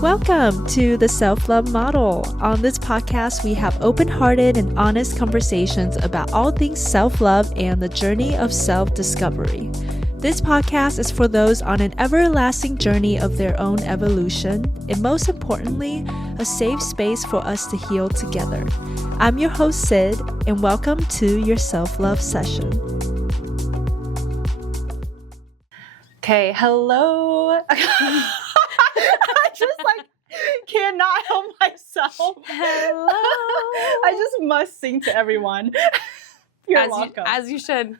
Welcome to the Self-Love Model. On this podcast, we have open-hearted and honest conversations about all things self-love and the journey of self-discovery. This podcast is for those on an everlasting journey of their own evolution, and most importantly, a safe space for us to heal together. I'm your host, Sid, and welcome to your self-love session. Okay, hello. I just cannot help myself. Hello. I just must sing to everyone. You're welcome. As you should.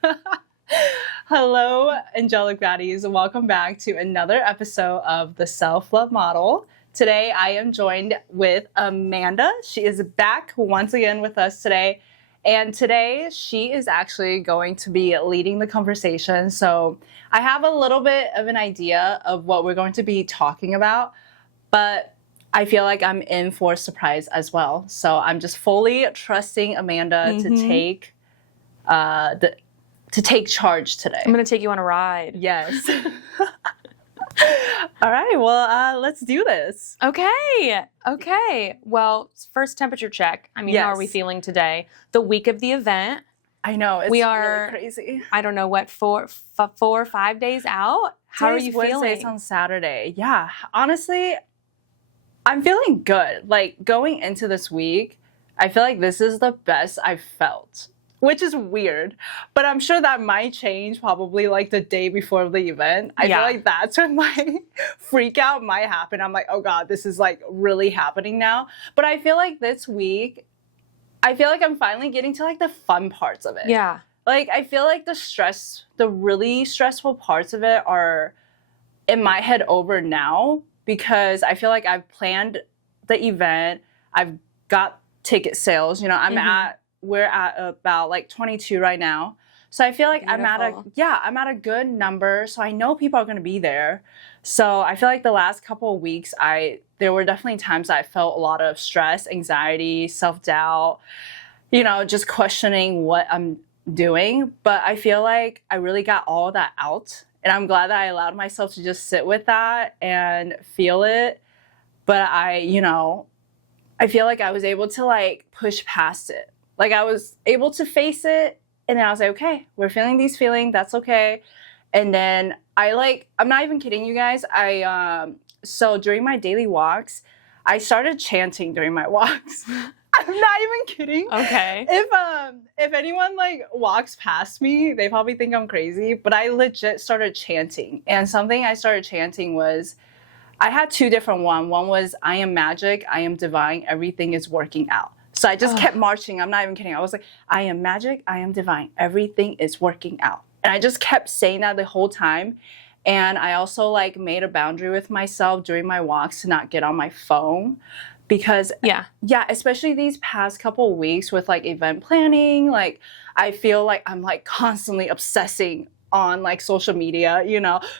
Hello, angelic baddies. Welcome back to another episode of the Self-Love Model. Today, I am joined with Amanda. She is back once again with us today. And today, she is actually going to be leading the conversation. So I have a little bit of an idea of what we're going to be talking about, but I feel like I'm in for a surprise as well. So I'm just fully trusting Amanda to take charge today. I'm going to take you on a ride. Yes. All right. Well, let's do this. Okay. Well, first temperature check. How are we feeling today? The week of the event. I know. It's really crazy. I don't know what, 4 or 5 days out? How are you feeling? Wednesday's on Saturday. Yeah. Honestly, I'm feeling good. Like, going into this week, I feel like this is the best I've felt, which is weird. But I'm sure that might change probably like the day before the event. I feel like that's when my freak out might happen. I'm like, oh God, this is like really happening now. But I feel like this week, I feel like I'm finally getting to like the fun parts of it. Yeah. Like, I feel like the really stressful parts of it are in my head over now, because I feel like I've planned the event. I've got ticket sales. You know, we're at about like 22 right now. So I feel like I'm at a good number. So I know people are going to be there. So I feel like the last couple of weeks, there were definitely times I felt a lot of stress, anxiety, self-doubt, just questioning what I'm doing. But I feel like I really got all of that out. And I'm glad that I allowed myself to just sit with that and feel it. But I feel like I was able to like push past it. Like, I was able to face it, and then I was like, okay, we're feeling these feelings, that's okay. And then I'm not even kidding you guys. So during my daily walks, I started chanting during my walks. I'm not even kidding. Okay. If anyone like walks past me, they probably think I'm crazy, but I legit started chanting. And something I started chanting was, I had two different ones. One was, I am magic, I am divine, everything is working out. So I just kept marching. I'm not even kidding. I was like, I am magic, I am divine, everything is working out. And I just kept saying that the whole time. And I also like made a boundary with myself during my walks to not get on my phone. Because especially these past couple of weeks with like event planning, like I feel like I'm like constantly obsessing on like social media,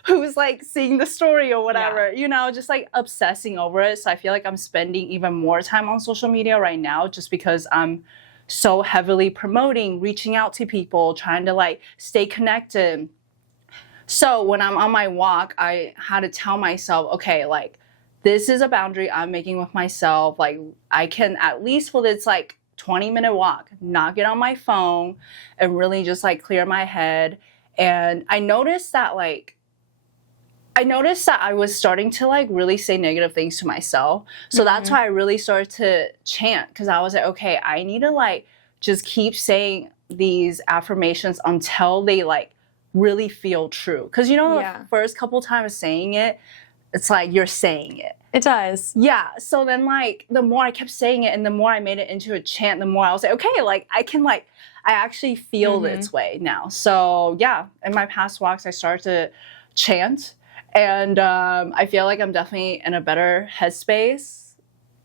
who's like seeing the story or whatever, just like obsessing over it. So I feel like I'm spending even more time on social media right now just because I'm so heavily promoting, reaching out to people, trying to like stay connected. So when I'm on my walk, I had to tell myself, okay, like this is a boundary I'm making with myself. Like I can at least for this like 20-minute walk, not get on my phone and really just like clear my head. And I noticed that I was starting to like really say negative things to myself. So that's why I really started to chant, because I was like, okay, I need to like just keep saying these affirmations until they like really feel true. Because the first couple times saying it, it's like you're saying it. It does. Yeah. So then like the more I kept saying it and the more I made it into a chant, the more I was like, okay, like I actually feel this way now. So yeah, in my past walks, I started to chant, and I feel like I'm definitely in a better headspace.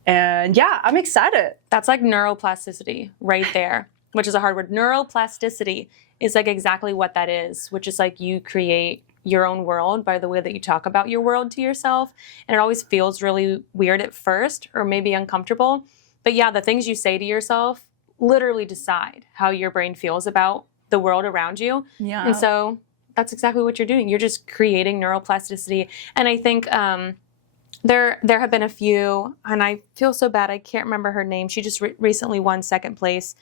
And yeah, I'm excited. That's like neuroplasticity right there, which is a hard word. Neuroplasticity is like exactly what that is, which is like you create your own world by the way that you talk about your world to yourself. And it always feels really weird at first, or maybe uncomfortable. But yeah, the things you say to yourself literally decide how your brain feels about the world around you. Yeah. And so that's exactly what you're doing. You're just creating neuroplasticity. And I think There have been a few, and I feel so bad. I can't remember her name. She just recently won second place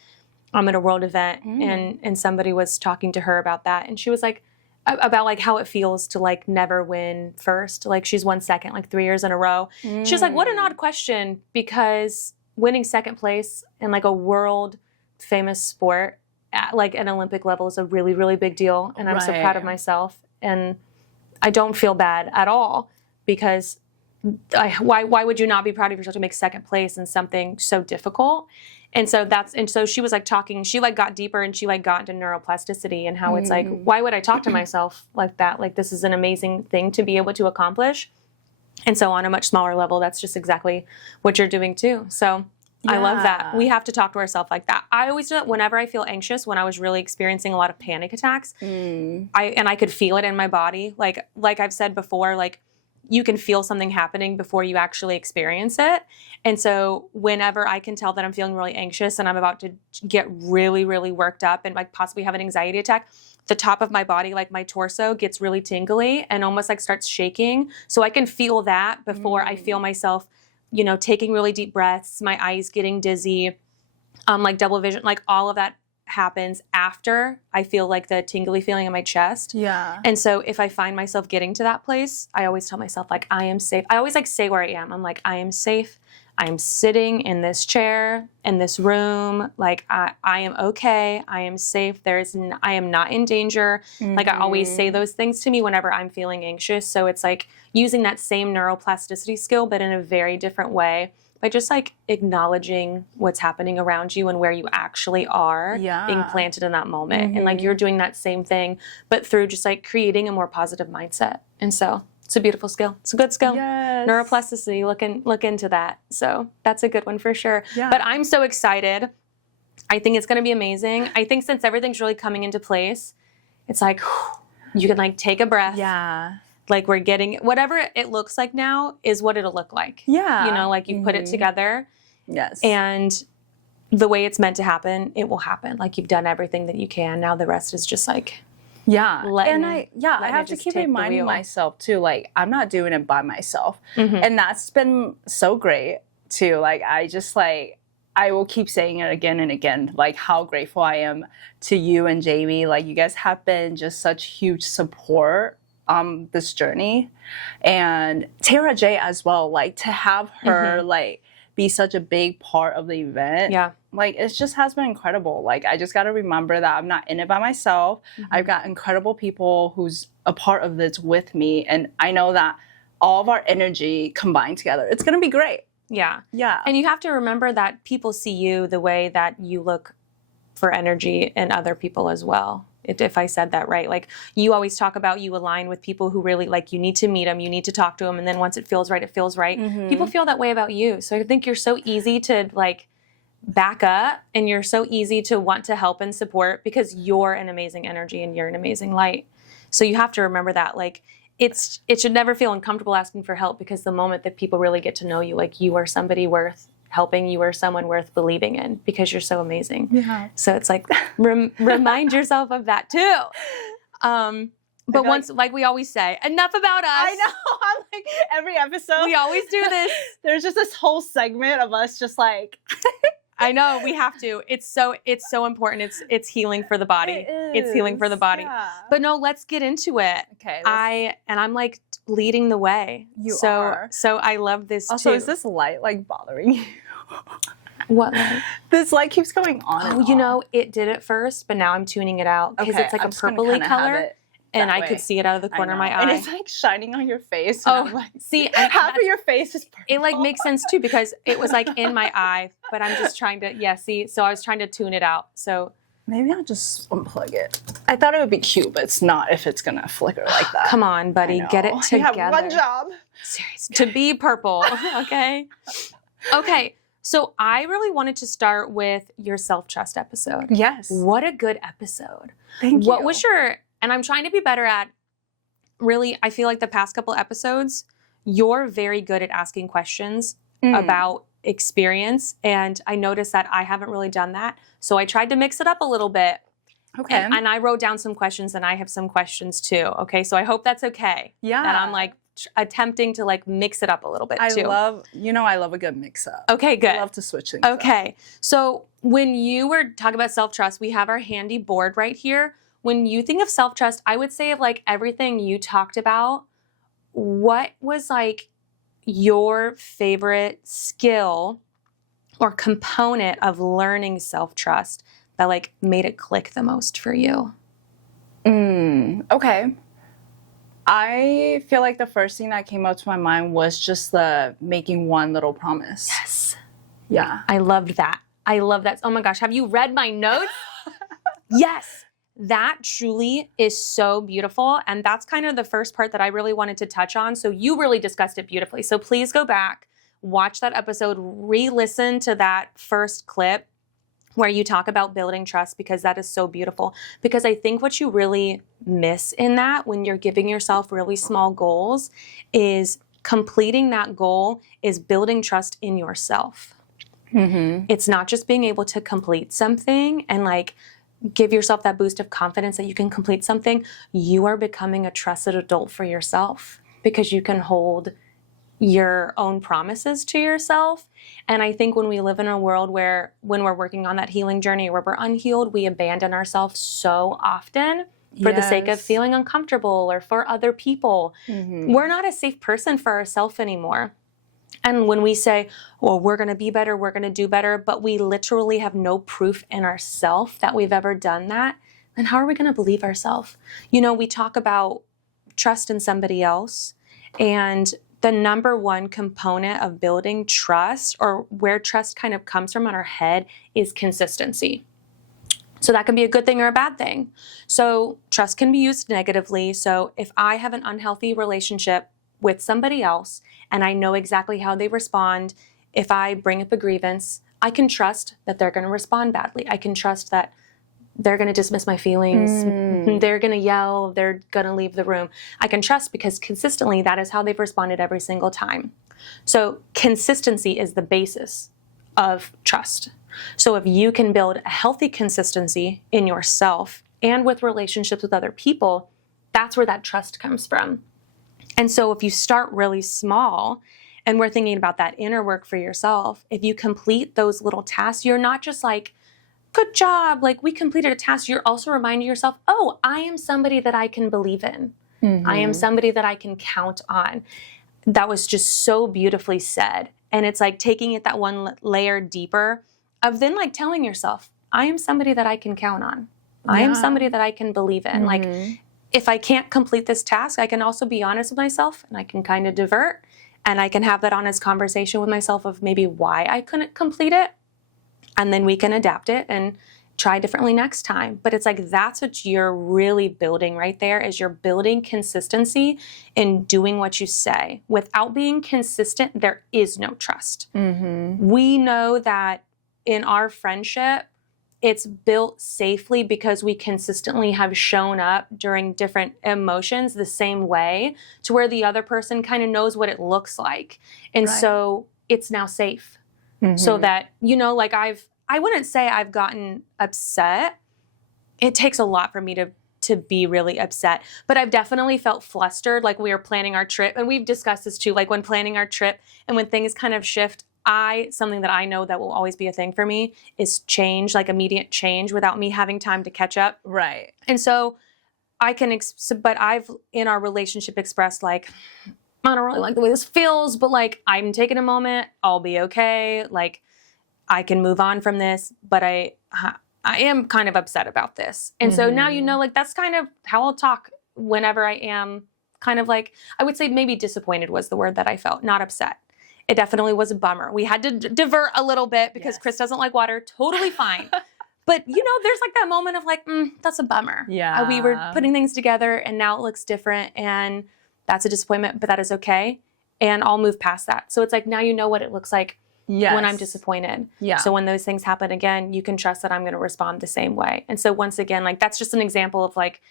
at a world event, and somebody was talking to her about that, and she was like, about like how it feels to like never win first. Like she's won second like 3 years in a row. She was like, what an odd question, because winning second place in like a world famous sport at like an Olympic level is a really, really big deal. And I'm so proud of myself. And I don't feel bad at all, because why would you not be proud of yourself to make second place in something so difficult? And so she was like talking, she like got deeper, and she like got into neuroplasticity and how it's like, why would I talk to myself like that? Like, this is an amazing thing to be able to accomplish. And so on a much smaller level, that's just exactly what you're doing too. So I love that. We have to talk to ourselves like that. I always do it whenever I feel anxious, when I was really experiencing a lot of panic attacks. I could feel it in my body. Like I've said before, like, you can feel something happening before you actually experience it. And so whenever I can tell that I'm feeling really anxious and I'm about to get really, really worked up and like possibly have an anxiety attack, the top of my body, like my torso, gets really tingly and almost like starts shaking. So I can feel that before I feel myself, you know, taking really deep breaths, my eyes getting dizzy, like double vision, like all of that happens after I feel like the tingly feeling in my chest. Yeah. And so if I find myself getting to that place, I always tell myself, like, I am safe. I always like say where I am. I'm like, I am safe. I am sitting in this chair, in this room. Like, I am okay. I am safe. I am not in danger. Like, I always say those things to me whenever I'm feeling anxious. So it's like using that same neuroplasticity skill, but in a very different way, by just like acknowledging what's happening around you and where you actually are being planted in that moment. And like, you're doing that same thing, but through just like creating a more positive mindset. And so it's a beautiful skill. It's a good skill. Yes. Neuroplasticity, look into that. So that's a good one for sure. Yeah. But I'm so excited. I think it's going to be amazing. I think since everything's really coming into place, it's like, you can like take a breath. Yeah. Like, we're getting, whatever it looks like now is what it'll look like. Yeah. You know, like you put it together. Yes. And the way it's meant to happen, it will happen. Like, you've done everything that you can. Now the rest is just like, I have to keep reminding myself too, like, I'm not doing it by myself. And that's been so great too. Like, I will keep saying it again and again, like how grateful I am to you and Jamie. Like, you guys have been just such huge support on this journey. And Tara J as well, like, to have her like be such a big part of the event. Yeah. Like, it just has been incredible. Like, I just got to remember that I'm not in it by myself. I've got incredible people who's a part of this with me. And I know that all of our energy combined together, it's going to be great. Yeah. Yeah. And you have to remember that people see you the way that you look for energy in other people as well. If I said that right. Like, you always talk about you align with people who really, like, you need to meet them, you need to talk to them, and then once it feels right, it feels right. People feel that way about you. So I think you're so easy to, like, back up, and you're so easy to want to help and support because you're an amazing energy and you're an amazing light. So you have to remember that, like, it should never feel uncomfortable asking for help, because the moment that people really get to know you, like, you are somebody worth helping, you are someone worth believing in, because you're so amazing. Yeah. So it's like, remind yourself of that too. But once, like we always say, enough about us. I know. I'm like, every episode. We always do this. There's just this whole segment of us just like. I know, we have to. It's so important. It's healing for the body. It's healing for the body. Yeah. But no, let's get into it. Okay. I'm like leading the way. You are. So I love this also, too. is this light like bothering you? What light? This light keeps going on. Oh, you know, it did at first, but now I'm tuning it out because it's like a purpley color. And I could see it out of the corner of my eye. And it's like shining on your face. Oh, I'm like, see, half of your face is purple. It like makes sense too, because it was like in my eye, but I'm just trying to, see, so I was trying to tune it out. So maybe I'll just unplug it. I thought it would be cute, but it's not if it's going to flicker like that. Come on, buddy, get it together. You have one job. Seriously. To be purple, okay? Okay, so I really wanted to start with your self-trust episode. Yes. What a good episode. Thank you. What was and I'm trying to be better at, really, I feel like the past couple episodes, you're very good at asking questions about experience. And I noticed that I haven't really done that. So I tried to mix it up a little bit. Okay. And I wrote down some questions, and I have some questions too. Okay. So I hope that's okay. Yeah. That I'm like attempting to like mix it up a little bit I too. I love a good mix up. Okay, good. I love to switch things up. Okay. So when you were talking about self-trust, we have our handy board right here. When you think of self-trust, I would say of like everything you talked about, what was like your favorite skill or component of learning self-trust that like made it click the most for you? Okay. I feel like the first thing that came up to my mind was just the making one little promise. Yes. Yeah. I loved that. I love that. Oh my gosh, have you read my notes? Yes. That truly is so beautiful. And that's kind of the first part that I really wanted to touch on. So you really discussed it beautifully. So please go back, watch that episode, re-listen to that first clip where you talk about building trust, because that is so beautiful. Because I think what you really miss in that when you're giving yourself really small goals is completing that goal is building trust in yourself. It's not just being able to complete something and like give yourself that boost of confidence that you can complete something. You are becoming a trusted adult for yourself because you can hold your own promises to yourself. And I think when we live in a world where when we're working on that healing journey where we're unhealed, we abandon ourselves so often for the sake of feeling uncomfortable or for other people. We're not a safe person for ourselves anymore. And when we say, well, we're going to be better, we're going to do better, but we literally have no proof in ourselves that we've ever done that, then how are we going to believe ourselves? You know, we talk about trust in somebody else, and the number one component of building trust, or where trust kind of comes from in our head, is consistency. So that can be a good thing or a bad thing. So trust can be used negatively. So if I have an unhealthy relationship with somebody else and I know exactly how they respond, if I bring up a grievance, I can trust that they're going to respond badly. I can trust that they're going to dismiss my feelings. They're going to yell. They're going to leave the room. I can trust because consistently that is how they've responded every single time. So consistency is the basis of trust. So if you can build a healthy consistency in yourself and with relationships with other people, that's where that trust comes from. And so if you start really small, and we're thinking about that inner work for yourself, if you complete those little tasks, you're not just like, good job, like we completed a task. You're also reminding yourself, oh, I am somebody that I can believe in. I am somebody that I can count on. That was just so beautifully said. And it's like taking it that one layer deeper of then like telling yourself, I am somebody that I can count on. I am somebody that I can believe in. Like if I can't complete this task, I can also be honest with myself and I can kind of divert and I can have that honest conversation with myself of maybe why I couldn't complete it. And then we can adapt it and try differently next time. But it's like that's what you're really building right there, is you're building consistency in doing what you say. Without being consistent, there is no trust. We know that in our friendship, it's built safely because we consistently have shown up during different emotions the same way to where the other person kind of knows what it looks like. And so it's now safe. So that, you know, like I wouldn't say I've gotten upset. It takes a lot for me to be really upset, but I've definitely felt flustered. Like we were planning our trip, and we've discussed this too, like when planning our trip and when things kind of shift, something that I know that will always be a thing for me is change, like immediate change without me having time to catch up. Right. And so I can, but I've in our relationship expressed like, I don't really like the way this feels, but like I'm taking a moment, I'll be okay. Like I can move on from this, but I am kind of upset about this. And so now, you know, like that's kind of how I'll talk whenever I am kind of like, I would say maybe disappointed was the word that I felt, not upset. It definitely was a bummer. We had to divert a little bit because Chris doesn't like water. Totally fine. But, you know, there's like that moment of like, that's a bummer. Yeah. We were putting things together and now it looks different and that's a disappointment, but that is okay. And I'll move past that. So it's like, now you know what it looks like when I'm disappointed. Yeah. So when those things happen again, you can trust that I'm going to respond the same way. And so once again, like that's just an example of like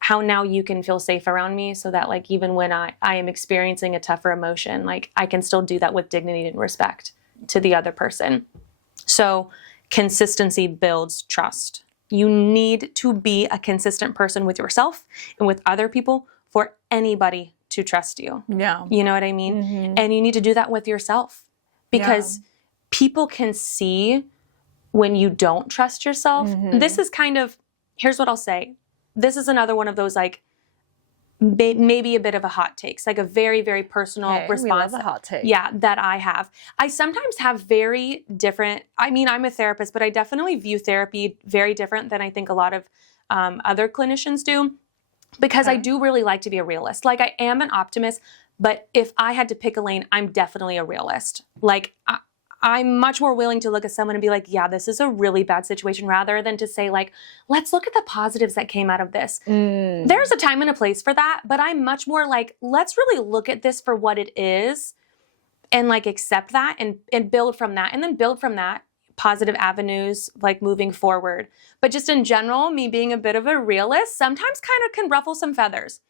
how now you can feel safe around me so that like even when I am experiencing a tougher emotion, like I can still do that with dignity and respect to the other person. So consistency builds trust. You need to be a consistent person with yourself and with other people for anybody to trust you. Yeah. You know what I mean? And you need to do that with yourself, because people can see when you don't trust yourself. This is kind of, here's what I'll say. This is another one of those like maybe a bit of a hot takes, like a very, very personal response. We love a hot take. Yeah, that I have. I sometimes have very different, I mean, I'm a therapist, but I definitely view therapy very different than I think a lot of other clinicians do, because I do really like to be a realist. Like, I am an optimist, but if I had to pick a lane, I'm definitely a realist. Like, I'm much more willing to look at someone and be like, yeah, this is a really bad situation, rather than to say like, let's look at the positives that came out of this. There's a time and a place for that, but I'm much more like, let's really look at this for what it is and like accept that and build from that, and then build from that positive avenues, like moving forward. But just in general, me being a bit of a realist sometimes kind of can ruffle some feathers.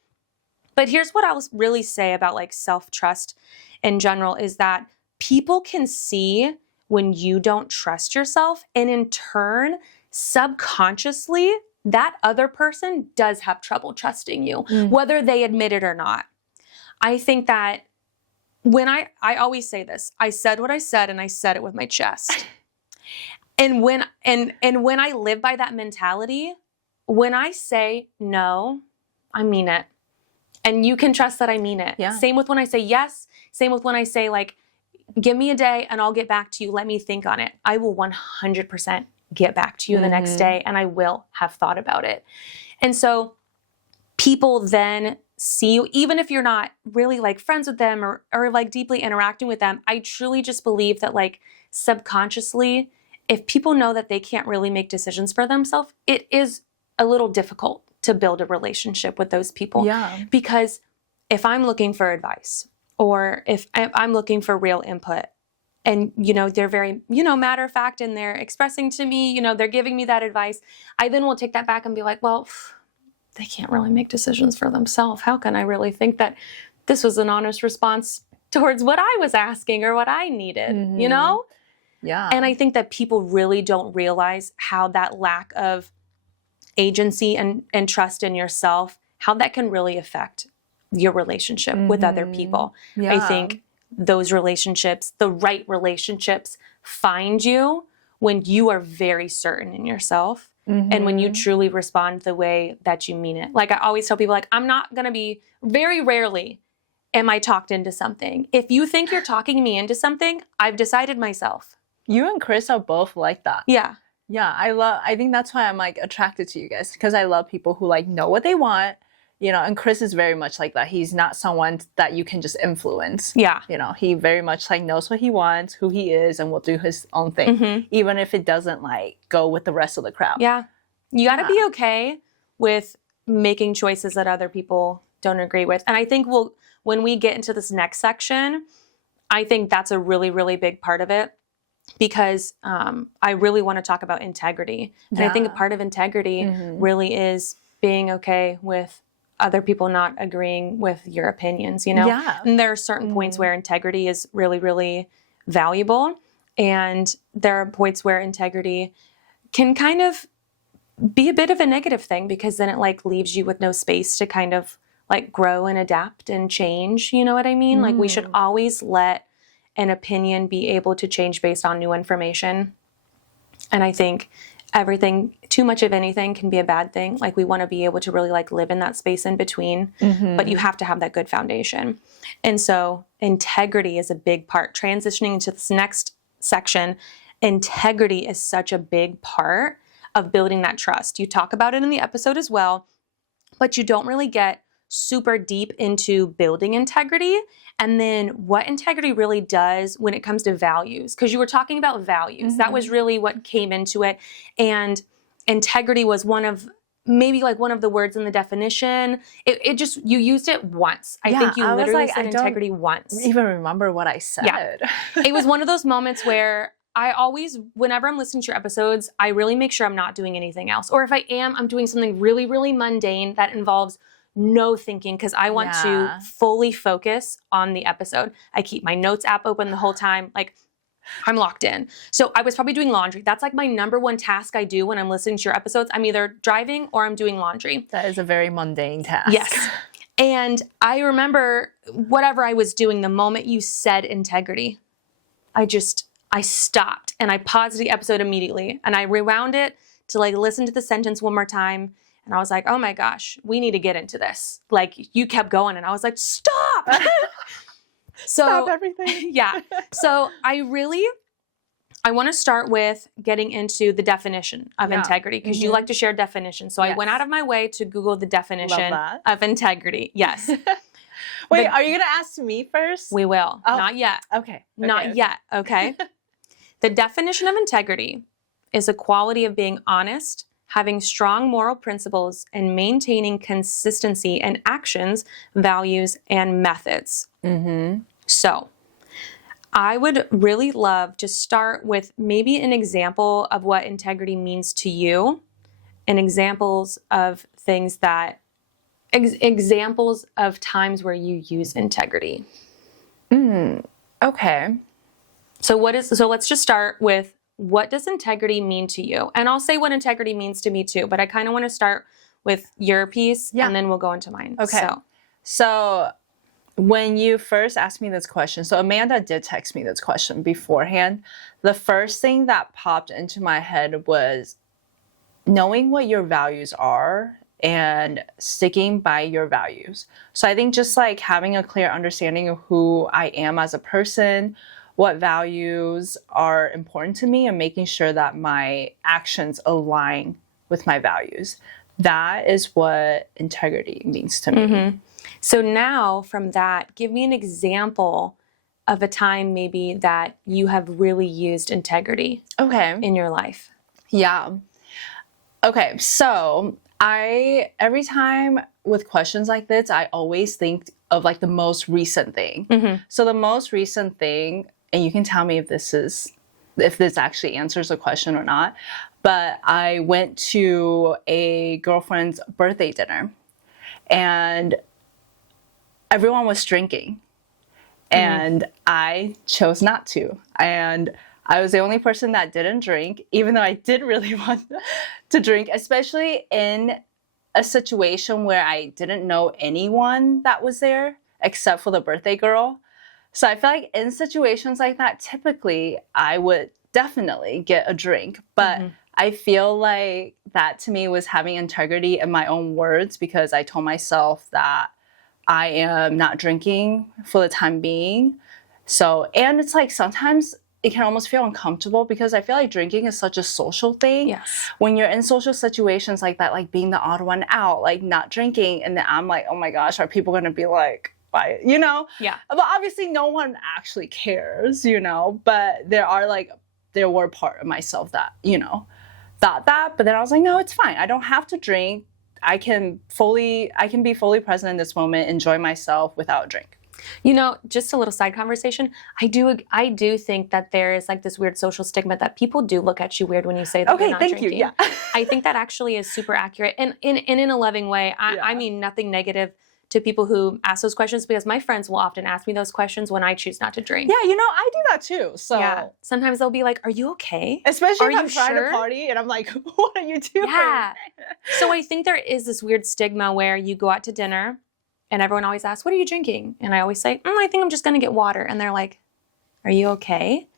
But here's what I'll really say about like self-trust in general is that people can see when you don't trust yourself, and in turn, subconsciously, that other person does have trouble trusting you, whether they admit it or not. I think that when I always say this, I said what I said, and I said it with my chest. And when I live by that mentality, when I say no, I mean it. And you can trust that I mean it. Yeah. Same with when I say yes. Same with when I say like, give me a day and I'll get back to you. Let me think on it. I will 100% get back to you the next day, and I will have thought about it. And so people then see you, even if you're not really like friends with them or like deeply interacting with them. I truly just believe that like subconsciously, if people know that they can't really make decisions for themselves, it is a little difficult to build a relationship with those people. Yeah. Because if I'm looking for advice, or if I'm looking for real input, and, you know, they're very, you know, matter of fact, and they're expressing to me, you know, they're giving me that advice, I then will take that back and be like, well, they can't really make decisions for themselves. How can I really think that this was an honest response towards what I was asking or what I needed, you know? Yeah. And I think that people really don't realize how that lack of agency and trust in yourself, how that can really affect your relationship with other people. Yeah. I think those relationships, the right relationships, find you when you are very certain in yourself and when you truly respond the way that you mean it. Like I always tell people, like, I'm not going to be, very rarely am I talked into something. If you think you're talking me into something, I've decided myself. You and Chris are both like that. Yeah. Yeah, I think that's why I'm like attracted to you guys, because I love people who like know what they want, you know, and Chris is very much like that. He's not someone that you can just influence. Yeah. You know, he very much like knows what he wants, who he is, and will do his own thing, even if it doesn't like go with the rest of the crowd. Yeah. You got to be okay with making choices that other people don't agree with. And I think when we get into this next section, I think that's a really, really big part of it. Because I really want to talk about integrity. And I think a part of integrity really is being okay with other people not agreeing with your opinions, you know? Yeah. And there are certain points where integrity is really, really valuable. And there are points where integrity can kind of be a bit of a negative thing, because then it like leaves you with no space to kind of like grow and adapt and change. You know what I mean? Like we should always let an opinion be able to change based on new information. And I think too much of anything can be a bad thing. Like we want to be able to really like live in that space in between, but you have to have that good foundation. And so integrity is a big part. Transitioning into this next section, integrity is such a big part of building that trust. You talk about it in the episode as well, but you don't really get super deep into building integrity and then what integrity really does when it comes to values. Because you were talking about values. That was really what came into it. And integrity was one of the words in the definition. It just, you used it once. I think you literally said integrity once. I don't even remember what I said. Yeah. It was one of those moments where I always, whenever I'm listening to your episodes, I really make sure I'm not doing anything else. Or if I am, I'm doing something really, really mundane that involves no thinking, because I want to fully focus on the episode. I keep my notes app open the whole time. Like I'm locked in. So I was probably doing laundry. That's like my number one task I do when I'm listening to your episodes. I'm either driving or I'm doing laundry. That is a very mundane task. Yes. And I remember whatever I was doing, the moment you said integrity, I stopped and I paused the episode immediately and I rewound it to like listen to the sentence one more time. And I was like, oh my gosh, we need to get into this. Like you kept going and I was like, stop. Stop everything. Yeah. So I want to start with getting into the definition of integrity because you like to share definitions. So I went out of my way to Google the definition of integrity. Yes. Wait, are you going to ask me first? We will. Oh. Not yet. Okay. Not yet. Okay. The definition of integrity is a quality of being honest, having strong moral principles, and maintaining consistency in actions, values, and methods. So I would really love to start with maybe an example of what integrity means to you and examples of things that, examples of times where you use integrity. Okay. So let's just start with, what does integrity mean to you? And I'll say what integrity means to me too, but I kind of want to start with your piece and then we'll go into mine. Okay. So when you first asked me this question, so Amanda did text me this question beforehand. The first thing that popped into my head was knowing what your values are and sticking by your values. So I think just like having a clear understanding of who I am as a person, what values are important to me, and making sure that my actions align with my values. That is what integrity means to me. So now from that, give me an example of a time maybe that you have really used integrity in your life. Yeah. Okay, so every time with questions like this, I always think of like the most recent thing. So the most recent thing, and you can tell me if this actually answers the question or not, but I went to a girlfriend's birthday dinner and everyone was drinking and I chose not to. And I was the only person that didn't drink, even though I did really want to drink, especially in a situation where I didn't know anyone that was there except for the birthday girl. So I feel like in situations like that, typically I would definitely get a drink, but I feel like that to me was having integrity in my own words, because I told myself that I am not drinking for the time being. So, and it's like sometimes it can almost feel uncomfortable because I feel like drinking is such a social thing. Yes. When you're in social situations like that, like being the odd one out, like not drinking, and then I'm like, oh my gosh, are people going to be like, why, you know? Yeah. But obviously no one actually cares, you know, but there were part of myself that, you know, thought that, but then I was like, no, it's fine. I don't have to drink. I can be fully present in this moment, enjoy myself without a drink. You know, just a little side conversation. I do think that there is like this weird social stigma that people do look at you weird when you say that you're not drinking. Okay, thank you. Yeah. I think that actually is super accurate and in a loving way. I mean nothing negative to people who ask those questions, because my friends will often ask me those questions when I choose not to drink. Yeah, you know, I do that too. So yeah. Sometimes they'll be like, are you okay? Especially are if I'm trying to party and I'm like, what are you doing? Yeah. So I think there is this weird stigma where you go out to dinner and everyone always asks, what are you drinking? And I always say, I think I'm just going to get water. And they're like, are you okay?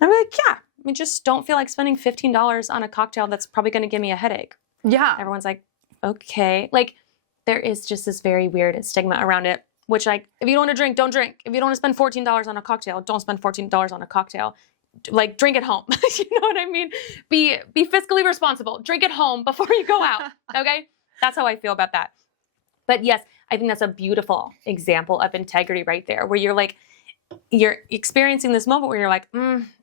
And I'm like, yeah. I just don't feel like spending $15 on a cocktail that's probably going to give me a headache. Yeah. Everyone's like, okay. Like, there is just this very weird stigma around it, which like, if you don't want to drink, don't drink. If you don't want to spend $14 on a cocktail, don't spend $14 on a cocktail. Like, drink at home. You know what I mean? Be fiscally responsible. Drink at home before you go out. Okay? That's how I feel about that. But yes, I think that's a beautiful example of integrity right there, where you're like, you're experiencing this moment where you're like,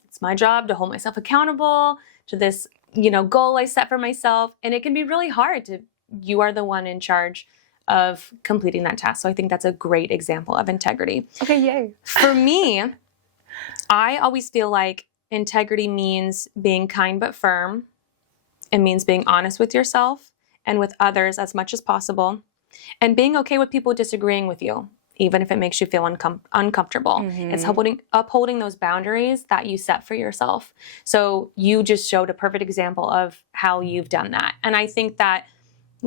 it's my job to hold myself accountable to this, you know, goal I set for myself. And it can be really hard you are the one in charge of completing that task. So I think that's a great example of integrity. Okay, yay. For me, I always feel like integrity means being kind but firm. It means being honest with yourself and with others as much as possible, and being okay with people disagreeing with you, even if it makes you feel uncomfortable. It's upholding those boundaries that you set for yourself. So you just showed a perfect example of how you've done that. And I think that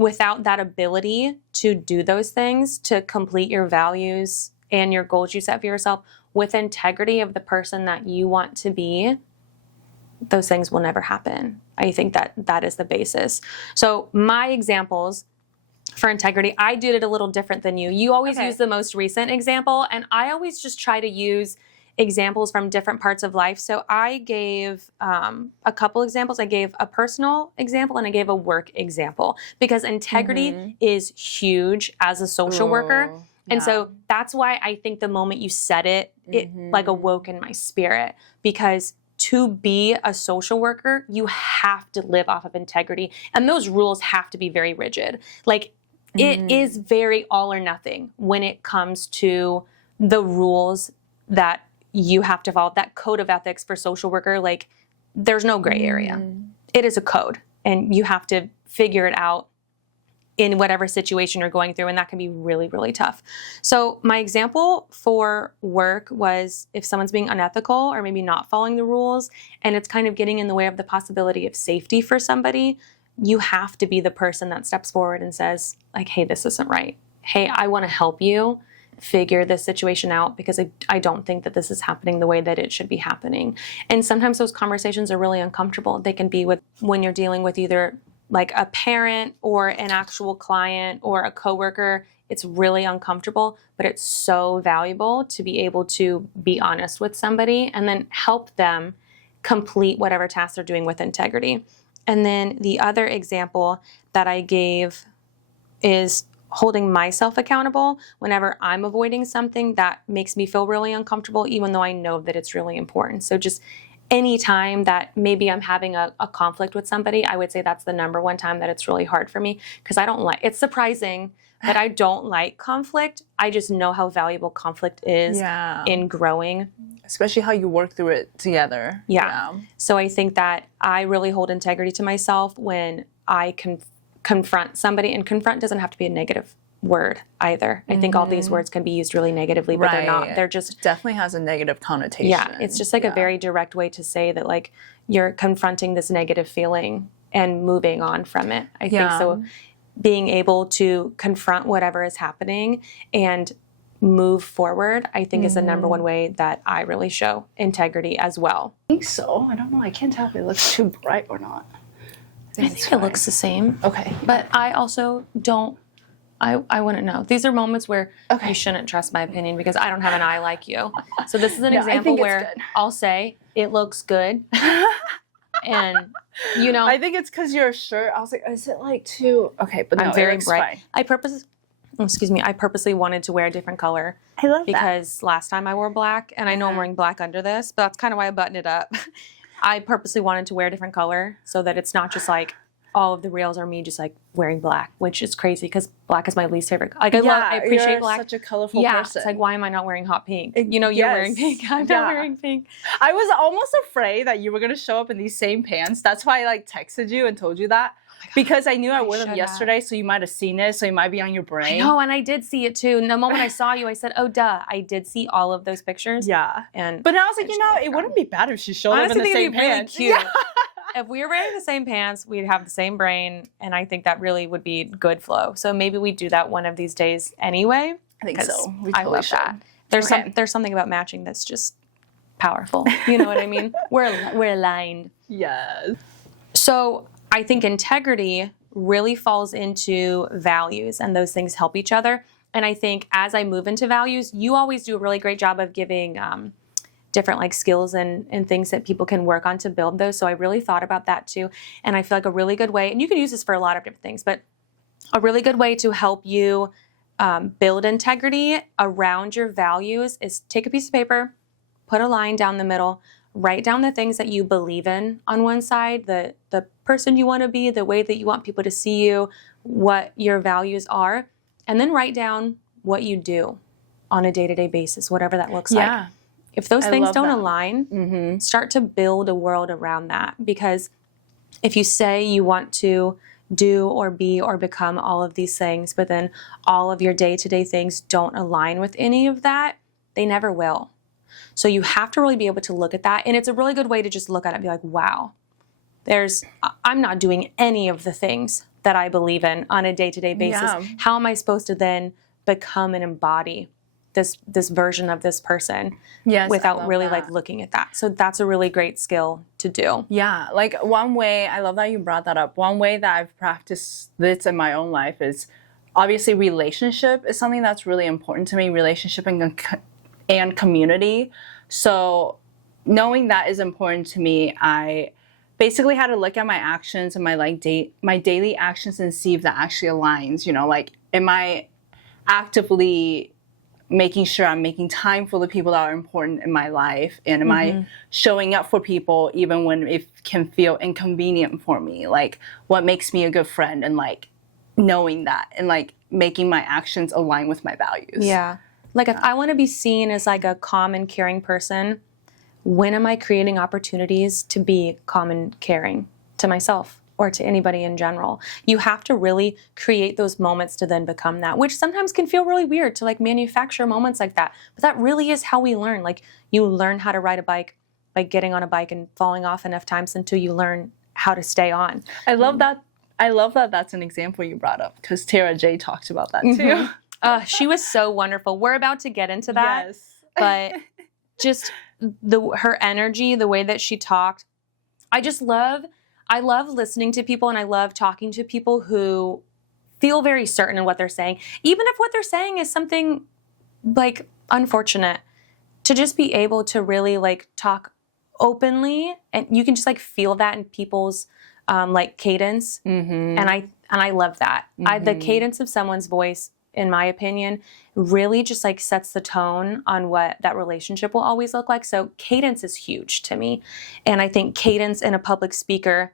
without that ability to do those things, to complete your values and your goals you set for yourself with integrity of the person that you want to be, those things will never happen. I think that is the basis. So my examples for integrity, I did it a little different than you. You always use the most recent example, and I always just try to use examples from different parts of life. So I gave a couple examples. I gave a personal example and I gave a work example, because integrity is huge as a social worker. And so that's why I think the moment you said it, it like awoke in my spirit, because to be a social worker, you have to live off of integrity. And those rules have to be very rigid. Like, it is very all or nothing when it comes to the rules that you have to follow. That code of ethics for social worker, like, there's no gray area. It is a code, and you have to figure it out in whatever situation you're going through, and that can be really, really tough. So my example for work was if someone's being unethical or maybe not following the rules, and it's kind of getting in the way of the possibility of safety for somebody, you have to be the person that steps forward and says, like, hey, this isn't right. Hey, I want to help you figure this situation out, because I don't think that this is happening the way that it should be happening. And sometimes those conversations are really uncomfortable. They can be with when you're dealing with either like a parent or an actual client or a coworker. It's really uncomfortable, but it's so valuable to be able to be honest with somebody and then help them complete whatever task they're doing with integrity. And then the other example that I gave is holding myself accountable whenever I'm avoiding something that makes me feel really uncomfortable, even though I know that it's really important. So just any time that maybe I'm having a conflict with somebody, I would say that's the number one time that it's really hard for me, because I don't like, it's surprising, but I don't like conflict. I just know how valuable conflict is in growing. Especially how you work through it together. Yeah. So I think that I really hold integrity to myself when I can confront somebody, and confront doesn't have to be a negative word either. I think all these words can be used really negatively, but they're not. They're just... It definitely has a negative connotation. Yeah, it's just like a very direct way to say that, like, you're confronting this negative feeling and moving on from it. I think so. Being able to confront whatever is happening and move forward, I think is the number one way that I really show integrity as well. I think so. I don't know. I can't tell if it looks too bright or not. I think it looks the same. Okay. But I also don't, I wouldn't know. These are moments where you shouldn't trust my opinion, because I don't have an eye like you. So this is an example where I'll say, it looks good. And, you know. I think it's because your shirt, I was like, is it like too, okay, but no, I'm very bright. fine. I purposely wanted to wear a different color. I love that. Because last time I wore black, and I know I'm wearing black under this, but that's kind of why I buttoned it up. I purposely wanted to wear a different color so that it's not just like all of the reels are me just like wearing black, which is crazy because black is my least favorite. Like I appreciate you're black. Such a colorful person. It's like, why am I not wearing hot pink? You know, you're wearing pink. I'm not wearing pink. I was almost afraid that you were gonna show up in these same pants. That's why I like texted you and told you that. Because I knew I wore them yesterday, so you might have seen it, so it might be on your brain. No, and I did see it too. And the moment I saw you, I said, oh, duh. I did see all of those pictures. Yeah. But I was like, you know, it wouldn't be bad if she showed up in the same pants. Really cute. If we were wearing the same pants, we'd have the same brain, and I think that really would be good flow. So maybe we do that one of these days anyway. I think so. I love that. There's something about matching that's just powerful. You know what I mean? We're aligned. Yes. So I think integrity really falls into values, and those things help each other. And I think as I move into values, you always do a really great job of giving different like skills and things that people can work on to build those. So I really thought about that too. And I feel like a really good way, and you can use this for a lot of different things, but a really good way to help you build integrity around your values is take a piece of paper, put a line down the middle, write down the things that you believe in on one side, the person you want to be, the way that you want people to see you, what your values are, and then write down what you do on a day-to-day basis, whatever that looks like. If those things don't align, start to build a world around that. Because if you say you want to do or be or become all of these things, but then all of your day-to-day things don't align with any of that, they never will. So you have to really be able to look at that. And it's a really good way to just look at it and be like, wow, I'm not doing any of the things that I believe in on a day-to-day basis. Yeah. How am I supposed to then become and embody this version of this person without really like looking at that? So that's a really great skill to do. Yeah, like one way, I love that you brought that up. One way that I've practiced this in my own life is obviously relationship is something that's really important to me, relationship and community. So knowing that is important to me, I basically had to look at my actions and my my daily actions and see if that actually aligns, you know, like am I actively making sure I'm making time for the people that are important in my life, and am I showing up for people even when it can feel inconvenient for me? Like what makes me a good friend, and like knowing that and like making my actions align with my values. Yeah. Like if I want to be seen as like a calm and caring person, when am I creating opportunities to be calm and caring to myself or to anybody in general? You have to really create those moments to then become that, which sometimes can feel really weird to like manufacture moments like that. But that really is how we learn. Like you learn how to ride a bike by getting on a bike and falling off enough times until you learn how to stay on. I love that. I love that that's an example you brought up, because Tara J talked about that too. She was so wonderful. We're about to get into that. Yes. But just her energy, the way that she talked, I love listening to people, and I love talking to people who feel very certain in what they're saying, even if what they're saying is something like unfortunate, to just be able to really like talk openly, and you can just like feel that in people's like cadence. And I love that. The cadence of someone's voice, in my opinion, really just like sets the tone on what that relationship will always look like. So cadence is huge to me. And I think cadence in a public speaker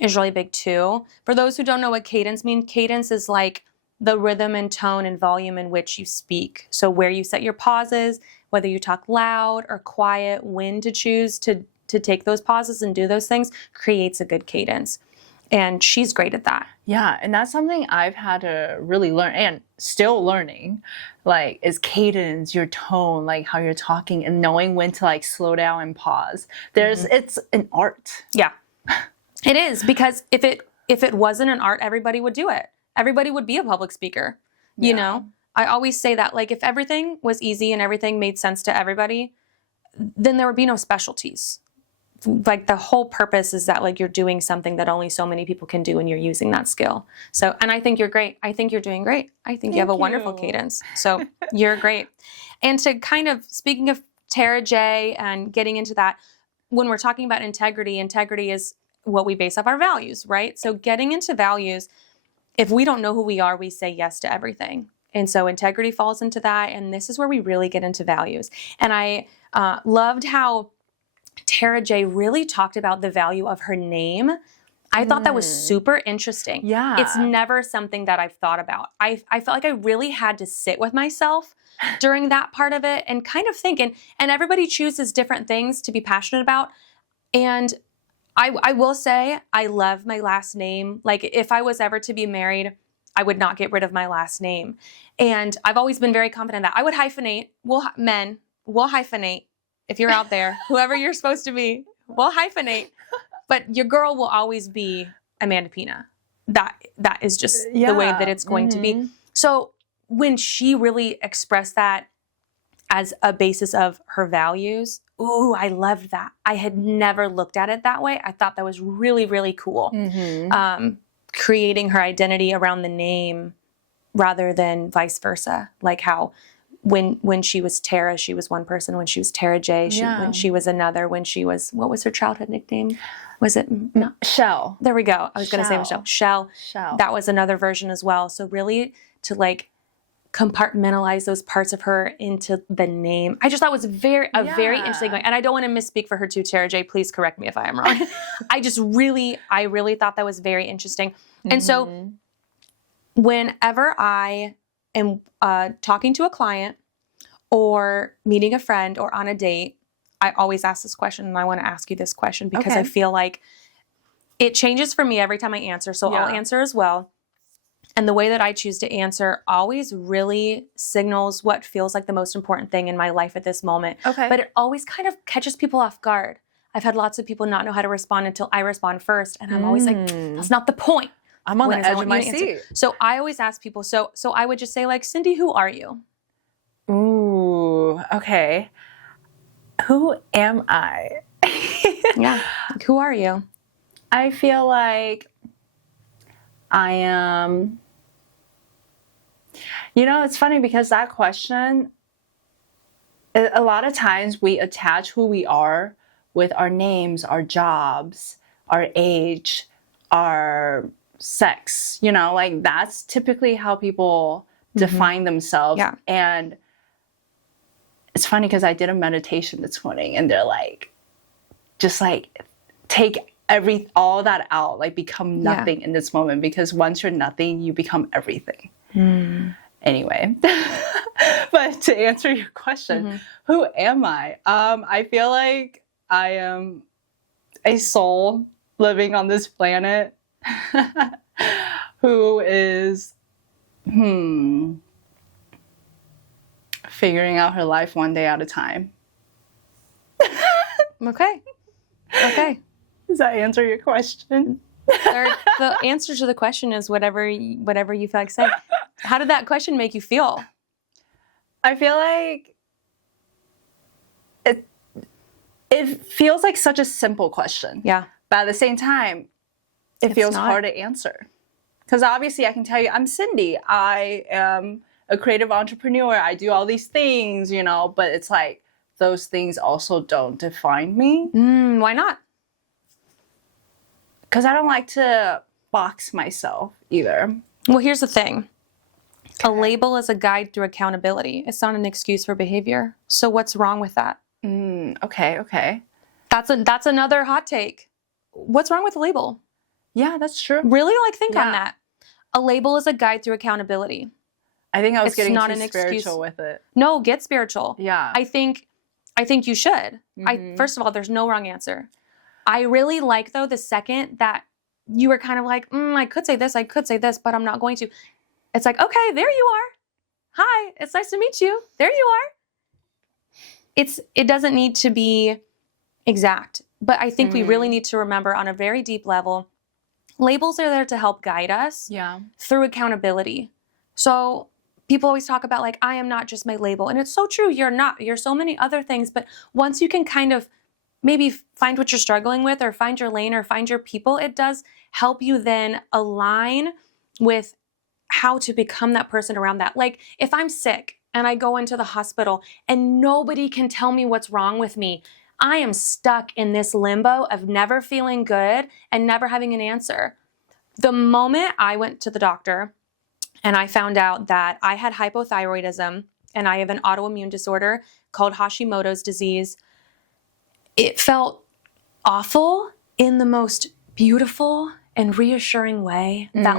is really big too. For those who don't know what cadence means, cadence is like the rhythm and tone and volume in which you speak. So where you set your pauses, whether you talk loud or quiet, when to choose to take those pauses and do those things, creates a good cadence. And she's great at that. Yeah, and that's something I've had to really learn, and still learning, like is cadence, your tone, like how you're talking, and knowing when to like slow down and pause. It's an art. Yeah, it is, because if it wasn't an art, everybody would do it. Everybody would be a public speaker. You know, I always say that, like if everything was easy and everything made sense to everybody, then there would be no specialties. Like the whole purpose is that like you're doing something that only so many people can do, and you're using that skill. So, and I think you're great. I think you're doing great. I think you have a wonderful cadence. So you're great. And to kind of, speaking of Tara J and getting into that, when we're talking about integrity is what we base off our values, right? So getting into values, if we don't know who we are, we say yes to everything. And so integrity falls into that. And this is where we really get into values. And I loved how Tara J really talked about the value of her name. I thought that was super interesting. Yeah. It's never something that I've thought about. I felt like I really had to sit with myself during that part of it and kind of think, and everybody chooses different things to be passionate about. And I will say I love my last name. Like if I was ever to be married, I would not get rid of my last name. And I've always been very confident that I would hyphenate. We'll hyphenate. If you're out there, whoever you're supposed to be, we'll hyphenate. But your girl will always be Amanda Pina. That is just the way that it's going to be. So when she really expressed that as a basis of her values, ooh, I loved that. I had never looked at it that way. I thought that was really, really cool. Creating her identity around the name rather than vice versa. Like how when she was Tara, she was one person. When she was Tara J, when she was another. When she was, what was her childhood nickname? Was it Shell? There we go. I was going to say Michelle. Shell. Shell. That was another version as well. So really to like compartmentalize those parts of her into the name. I just thought it was very interesting. And I don't want to misspeak for her too, Tara J. Please correct me if I am wrong. I really thought that was very interesting. And so whenever I am talking to a client or meeting a friend or on a date, I always ask this question, and I want to ask you this question because I feel like it changes for me every time I answer. So I'll answer as well. And the way that I choose to answer always really signals what feels like the most important thing in my life at this moment. Okay. But it always kind of catches people off guard. I've had lots of people not know how to respond until I respond first. And I'm always like, that's not the point. I'm on the When I edge want of my you to answer. seat. So I always ask people, so I would just say like, Cindy, who are you? Ooh, okay. Who am I? Yeah. Like, who are you? I feel like I am. It's funny because that question, a lot of times we attach who we are with our names, our jobs, our age, our sex. Like that's typically how people define themselves. Yeah. And it's funny because I did a meditation this morning and they're like, just like take all that out, like become nothing in this moment, because once you're nothing, you become everything. Anyway, but to answer your question, who am I? I feel like I am a soul living on this planet who is figuring out her life one day at a time. Okay. Does that answer your question? The answer to the question is whatever you feel like saying. How did that question make you feel? I feel like it feels like such a simple question. Yeah. But at the same time, it feels hard to answer. Because obviously I can tell you, I'm Cindy. I am a creative entrepreneur. I do all these things, but it's like those things also don't define me. Why not? Because I don't like to box myself either. Well, here's the thing. A label is a guide through accountability. It's not an excuse for behavior. So what's wrong with that? Okay. That's another hot take. What's wrong with a label? Yeah, that's true. Really, think on that. A label is a guide through accountability. I think I was It's getting not too an spiritual excuse. with it. No, get spiritual. Yeah. I think you should. First of all, there's no wrong answer. I really like, though, the second that you were kind of like, I could say this, but I'm not going to. It's like, okay, there you are. Hi, it's nice to meet you. There you are. It doesn't need to be exact, but I think we really need to remember on a very deep level, labels are there to help guide us through accountability. So people always talk about I am not just my label. And it's so true. You're not. You're so many other things. But once you can kind of maybe find what you're struggling with or find your lane or find your people, it does help you then align with how to become that person around that. If I'm sick and I go into the hospital and nobody can tell me what's wrong with me, I am stuck in this limbo of never feeling good and never having an answer. The moment I went to the doctor and I found out that I had hypothyroidism and I have an autoimmune disorder called Hashimoto's disease, it felt awful in the most beautiful and reassuring way that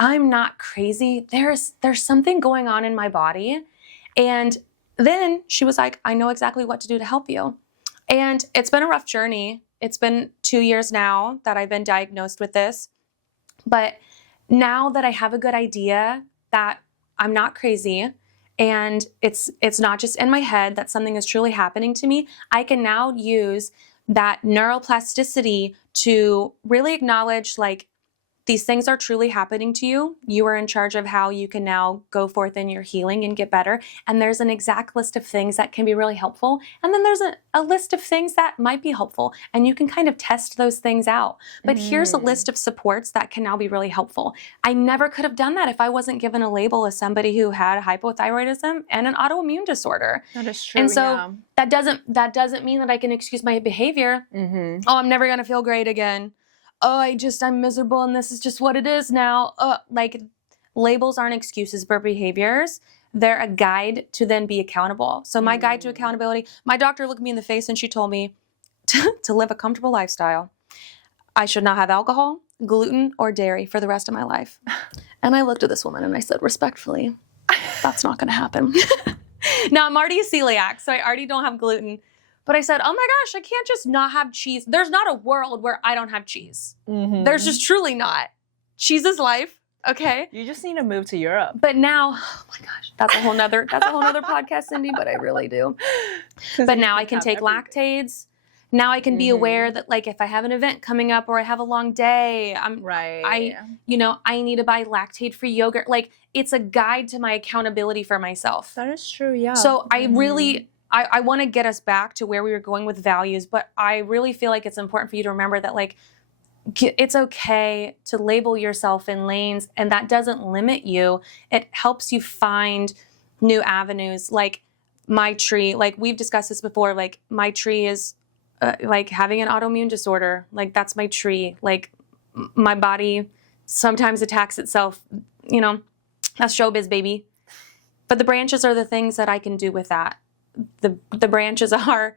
I'm not crazy. There's something going on in my body. And then she was like, I know exactly what to do to help you. And it's been a rough journey. It's been 2 years now that I've been diagnosed with this. But now that I have a good idea that I'm not crazy and it's not just in my head, that something is truly happening to me, I can now use that neuroplasticity to really acknowledge these things are truly happening to you. You are in charge of how you can now go forth in your healing and get better. And there's an exact list of things that can be really helpful. And then there's a list of things that might be helpful. And you can kind of test those things out. But here's a list of supports that can now be really helpful. I never could have done that if I wasn't given a label as somebody who had hypothyroidism and an autoimmune disorder. That is true. And so that doesn't mean that I can excuse my behavior. Oh, I'm never going to feel great again. Oh, I'm miserable and this is just what it is now. Labels aren't excuses for behaviors. They're a guide to then be accountable. So my guide to accountability, my doctor looked me in the face and she told me to live a comfortable lifestyle. I should not have alcohol, gluten, or dairy for the rest of my life. And I looked at this woman and I said, respectfully, that's not going to happen. Now I'm already a celiac, so I already don't have gluten. But I said, oh my gosh, I can't just not have cheese. There's not a world where I don't have cheese. There's just truly not. Cheese is life, okay? You just need to move to Europe. But now, oh my gosh, that's a whole nother podcast, Cindy, but I really do. But now I can take lactades. Now I can be aware that like if I have an event coming up or I have a long day, Right. I need to buy lactate-free yogurt. Like it's a guide to my accountability for myself. That is true, yeah. So I really, I want to get us back to where we were going with values, but I really feel like it's important for you to remember that like, it's okay to label yourself in lanes, and that doesn't limit you. It helps you find new avenues. Like my tree, like we've discussed this before, like my tree is like having an autoimmune disorder. Like that's my tree. Like my body sometimes attacks itself, you know, that's showbiz, baby. But the branches are the things that I can do with that. The branches are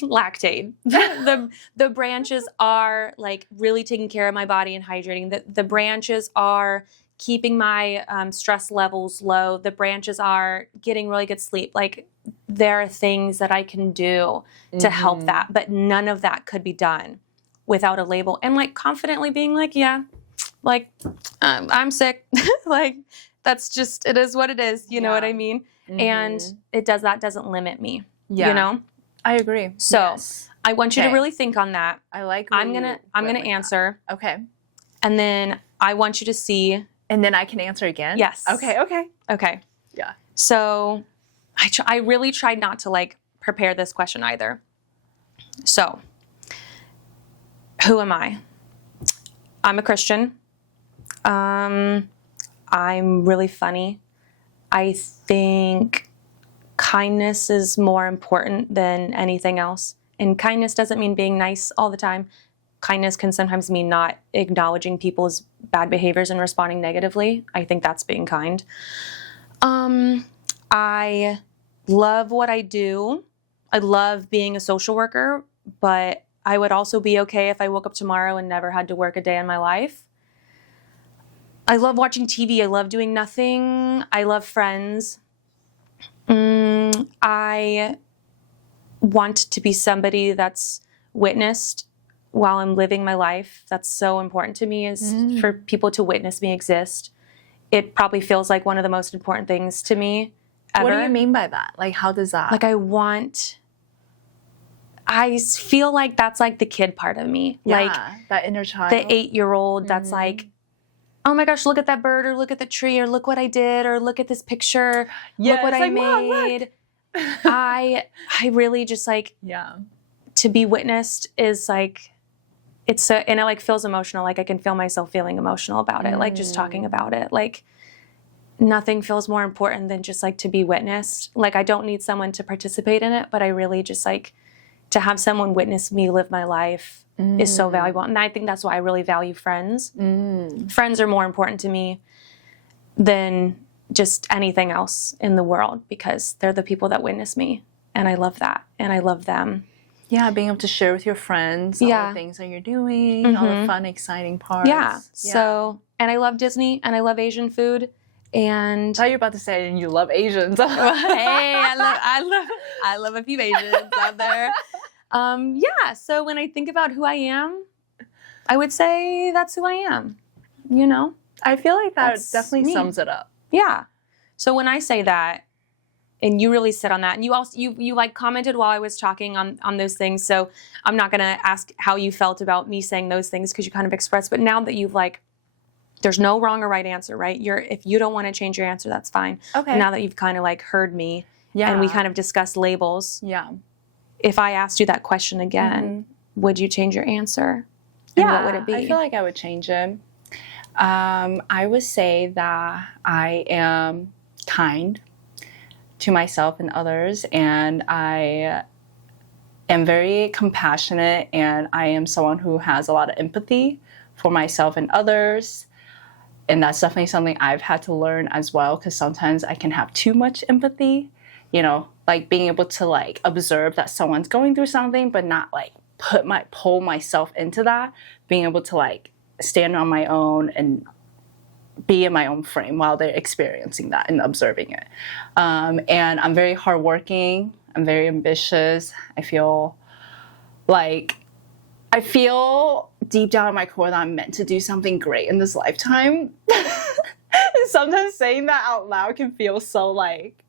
lactate. The branches are like really taking care of my body and hydrating. The branches are keeping my stress levels low. The branches are getting really good sleep. Like there are things that I can do to help that, but none of that could be done without a label and like confidently being like, yeah, like I'm sick. Like that's just, it is what it is. You know what I mean? And that doesn't limit me, you know? I agree. So yes. I want you to really think on that. I like. I'm gonna answer. That. Okay. And then I want you to see. And then I can answer again. Yes. Okay. Yeah. So I really tried not to like prepare this question either. So who am I? I'm a Christian. I'm really funny. I think kindness is more important than anything else. And kindness doesn't mean being nice all the time. Kindness can sometimes mean not acknowledging people's bad behaviors and responding negatively. I think that's being kind. I love what I do. I love being a social worker, but I would also be okay if I woke up tomorrow and never had to work a day in my life. I love watching TV. I love doing nothing. I love Friends. I want to be somebody that's witnessed while I'm living my life. That's so important to me, is for people to witness me exist. It probably feels like one of the most important things to me ever. What do you mean by that? Like, how does that? Like I feel like that's like the kid part of me. Yeah, like that inner child. The 8-year-old that's like, oh my gosh, look at that bird, or look at the tree, or look what I did, or look at this picture, look what I made. Mom, look. I really just like, to be witnessed is like, it's so, and it like feels emotional. Like I can feel myself feeling emotional about it, like just talking about it. Like nothing feels more important than just like to be witnessed. Like I don't need someone to participate in it, but I really just like to have someone witness me live my life is so valuable. And I think that's why I really value friends. Friends are more important to me than just anything else in the world, because they're the people that witness me. And I love that. And I love them. Yeah, being able to share with your friends all the things that you're doing, all the fun, exciting parts. Yeah. So, and I love Disney, and I love Asian food. And I thought you were about to say, and you love Asians. Hey, I love a few Asians out there. Yeah. So when I think about who I am, I would say that's who I am. You know, I feel like that definitely me. sums it up. Yeah. So when I say that, and you really sit on that, and you also you like commented while I was talking on those things. So I'm not gonna ask how you felt about me saying those things, because you kind of expressed. But now that you've like, there's no wrong or right answer, right? If you don't want to change your answer, that's fine. Okay. Now that you've kind of like heard me, and we kind of discussed labels. Yeah. If I asked you that question again, would you change your answer? And what would it be? I feel like I would change it. I would say that I am kind to myself and others, and I am very compassionate, and I am someone who has a lot of empathy for myself and others. And that's definitely something I've had to learn as well, because sometimes I can have too much empathy, you know, like being able to like observe that someone's going through something, but not like pull myself into that, being able to like stand on my own and be in my own frame while they're experiencing that and observing it. And I'm very hardworking. I'm very ambitious. I feel deep down in my core that I'm meant to do something great in this lifetime. And sometimes saying that out loud can feel so like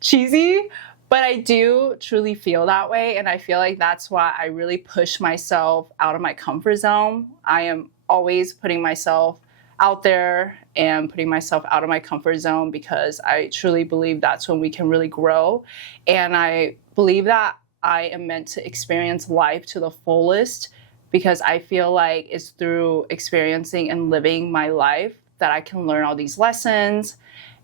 cheesy, But I do truly feel that way. And I feel like that's why I really push myself out of my comfort zone. I am always putting myself out there and putting myself out of my comfort zone because I truly believe that's when we can really grow. And I believe that I am meant to experience life to the fullest because I feel like it's through experiencing and living my life that I can learn all these lessons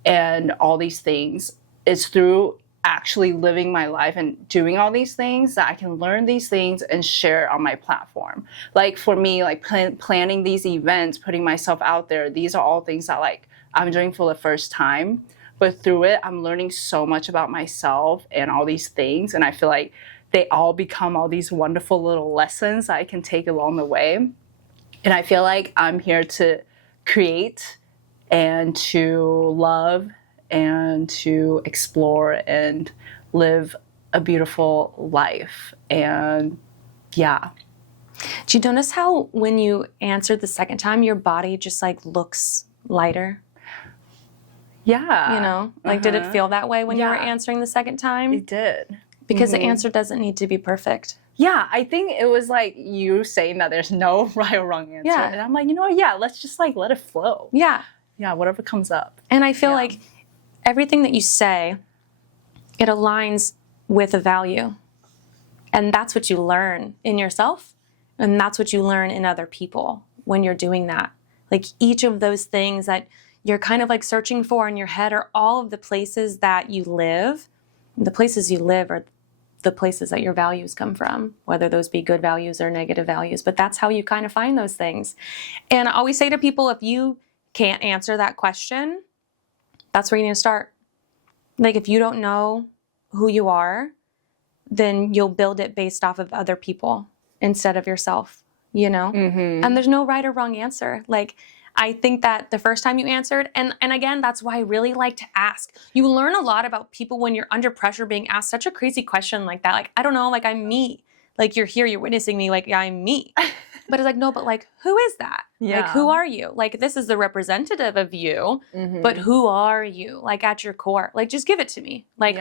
and all these things. It's through actually living my life and doing all these things that I can learn these things and share on my platform. Like for me, like planning these events, putting myself out there, these are all things that like I'm doing for the first time. But through it, I'm learning so much about myself and all these things. And I feel like they all become all these wonderful little lessons that I can take along the way. And I feel like I'm here to create and to love and to explore and live a beautiful life. And yeah. Do you notice how when you answered the second time, your body just like looks lighter? Yeah. You know, like did it feel that way when you were answering the second time? It did. Because the answer doesn't need to be perfect. Yeah, I think it was like you saying that there's no right or wrong answer. Yeah. And I'm like, you know what? Yeah, let's just like let it flow. Yeah. Yeah, whatever comes up. And I feel like everything that you say, it aligns with a value. And that's what you learn in yourself. And that's what you learn in other people when you're doing that. Like each of those things that you're kind of like searching for in your head are all of the places that you live. The places you live are the places that your values come from, whether those be good values or negative values. But that's how you kind of find those things. And I always say to people, if you can't answer that question, that's where you need to start. Like if you don't know who you are, then you'll build it based off of other people instead of yourself, you know? And there's no right or wrong answer. Like I think that the first time you answered, and again, that's why I really like to ask. You learn a lot about people when you're under pressure being asked such a crazy question like that. Like, I don't know, like I'm me. Like you're here, you're witnessing me, like yeah, I'm me. But it's like, no, but like, who is that? Yeah. Like, who are you? Like, this is the representative of you, but who are you? Like at your core, like just give it to me. Like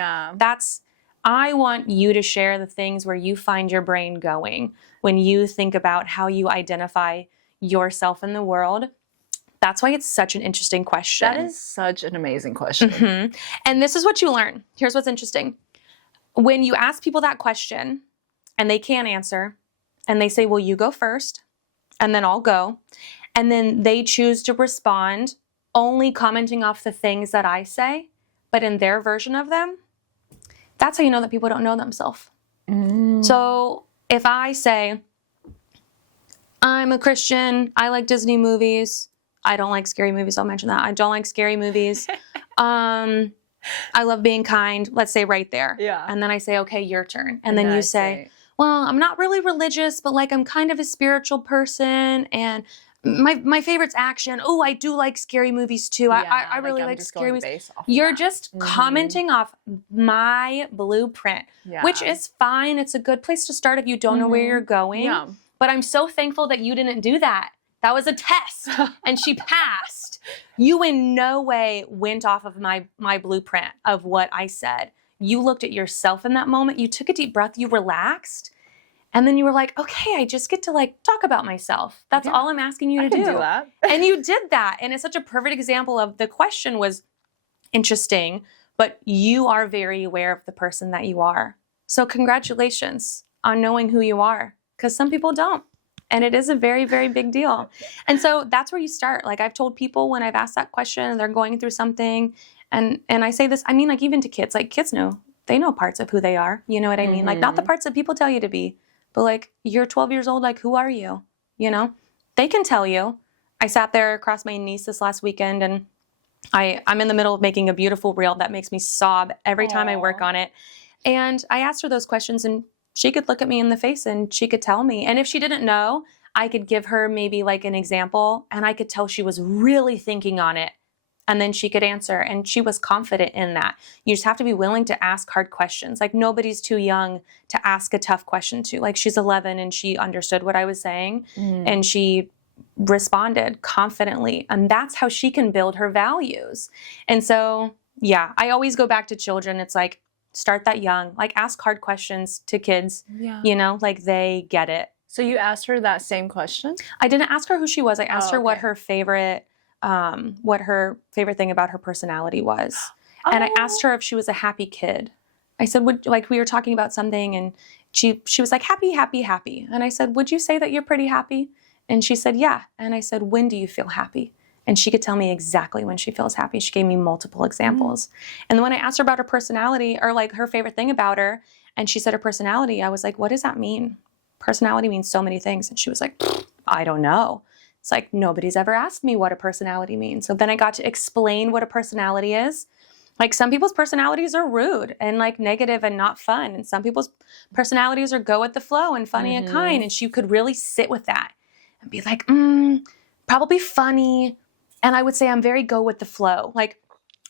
I want you to share the things where you find your brain going when you think about how you identify yourself in the world. That's why it's such an interesting question. That is such an amazing question. And this is what you learn. Here's what's interesting. When you ask people that question and they can't answer and they say, well, you go first and then I'll go. And then they choose to respond only commenting off the things that I say, but in their version of them, that's how you know that people don't know themselves. So if I say, I'm a Christian, I like Disney movies, I don't like scary movies. I'll mention that. I don't like scary movies. I love being kind. Let's say right there. Yeah. And then I say, okay, your turn. And then you say, well, I'm not really religious, but like I'm kind of a spiritual person. And my favorite's action. Oh, I do like scary movies too. I really like scary movies. You're just commenting off my blueprint, which is fine. It's a good place to start if you don't know where you're going. Yeah. But I'm so thankful that you didn't do that. That was a test and she passed. You in no way went off of my blueprint of what I said. You looked at yourself in that moment. You took a deep breath, you relaxed, and then you were like, okay, I just get to like talk about myself. That's all I'm asking you to do. That. And you did that. And it's such a perfect example of the question was interesting, but you are very aware of the person that you are. So congratulations on knowing who you are, because some people don't. And it is a very, very big deal. And so that's where you start. Like I've told people when I've asked that question and they're going through something, and I say this, I mean, like even to kids, like kids know, they know parts of who they are. You know what I mean? Like not the parts that people tell you to be, but like you're 12 years old, like who are you? You know, they can tell you. I sat there across my niece this last weekend and I'm in the middle of making a beautiful reel that makes me sob every time I work on it. And I asked her those questions and she could look at me in the face and she could tell me. And if she didn't know, I could give her maybe like an example and I could tell she was really thinking on it. And then she could answer and she was confident in that. You just have to be willing to ask hard questions. Like nobody's too young to ask a tough question to. Like she's 11 and she understood what I was saying and she responded confidently. And that's how she can build her values. And so, yeah, I always go back to children. It's like, start that young. Like ask hard questions to kids, Yeah. you know, like they get it. So you asked her that same question? I didn't ask her who she was. I asked her what okay. her favorite thing about her personality was. And I asked her if she was a happy kid. I said, we were talking about something and she was like, happy, happy, happy. And I said, would you say that you're pretty happy? And she said, yeah. And I said, when do you feel happy? And she could tell me exactly when she feels happy. She gave me multiple examples. And then when I asked her about her personality or like her favorite thing about her, and she said her personality, I was like, what does that mean? Personality means so many things. And she was like, I don't know. It's like, nobody's ever asked me what a personality means. So then I got to explain what a personality is. Like some people's personalities are rude and like negative and not fun. And some people's personalities are go with the flow and funny and kind. And she could really sit with that and be like, probably funny. And I would say I'm very go with the flow. Like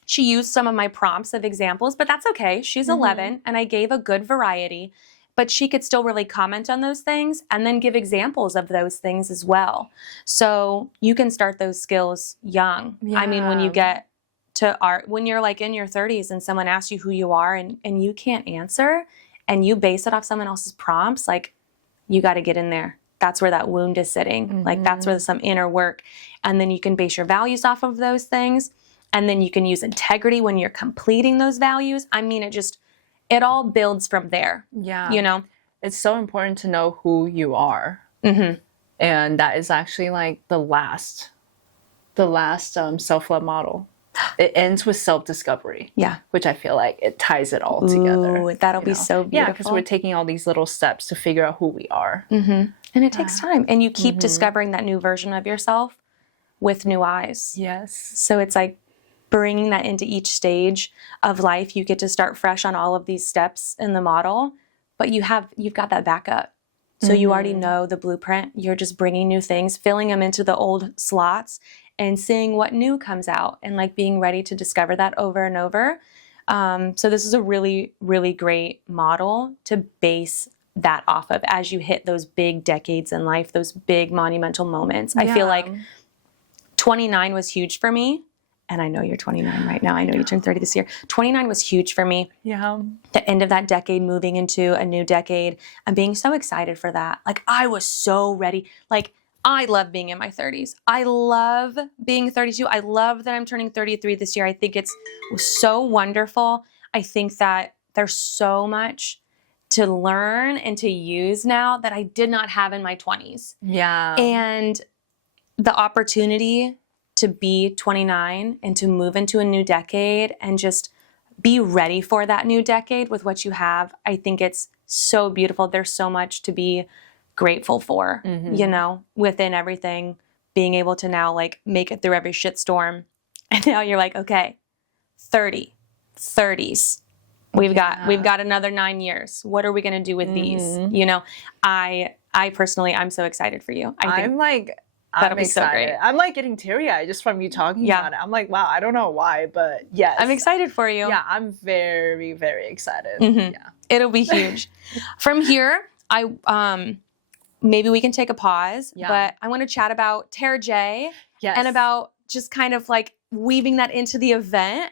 she used some of my prompts of examples, but that's okay. She's 11 and I gave a good variety, but she could still really comment on those things and then give examples of those things as well. So you can start those skills young. Yeah. I mean, when you get to art, when you're like in your 30s and someone asks you who you are and you can't answer and you base it off someone else's prompts, like you got to get in there. That's where that wound is sitting. Like that's where some inner work. And then you can base your values off of those things. And then you can use integrity when you're completing those values. I mean, it all builds from there. Yeah. You know? It's so important to know who you are. And that is actually like the last self-love model. It ends with self-discovery. Yeah. Which I feel like it ties it all together. Ooh, that'll be so beautiful. Yeah, because we're taking all these little steps to figure out who we are. And it takes time. And you keep discovering that new version of yourself with new eyes. Yes. So it's like bringing that into each stage of life. You get to start fresh on all of these steps in the model, but you've got that backup. So you already know the blueprint. You're just bringing new things, filling them into the old slots and seeing what new comes out and like being ready to discover that over and over. So this is a really, really great model to base that off of as you hit those big decades in life, those big monumental moments. I feel like 29 was huge for me. And I know you're 29 right now. I know you turned 30 this year. 29 was huge for me. Yeah. The end of that decade, moving into a new decade, and being so excited for that. Like I was so ready. Like I love being in my 30s. I love being 32. I love that I'm turning 33 this year. I think it's so wonderful. I think that there's so much to learn and to use now that I did not have in my 20s. Yeah. And the opportunity to be 29 and to move into a new decade and just be ready for that new decade with what you have, I think it's so beautiful. There's so much to be grateful for, you know, within everything, being able to now like make it through every shitstorm. And now you're like, okay, 30s. We've got another 9 years. What are we going to do with these? You know, I personally, I'm so excited for you. I think that'll be excited. so great. I'm like getting teary-eyed just from you talking about it. I'm like, wow, I don't know why, but yes. I'm excited for you. Yeah, I'm very, very excited. Yeah. It'll be huge. From here, maybe we can take a pause, but I want to chat about Tara J. Yes. And about just kind of like weaving that into the event.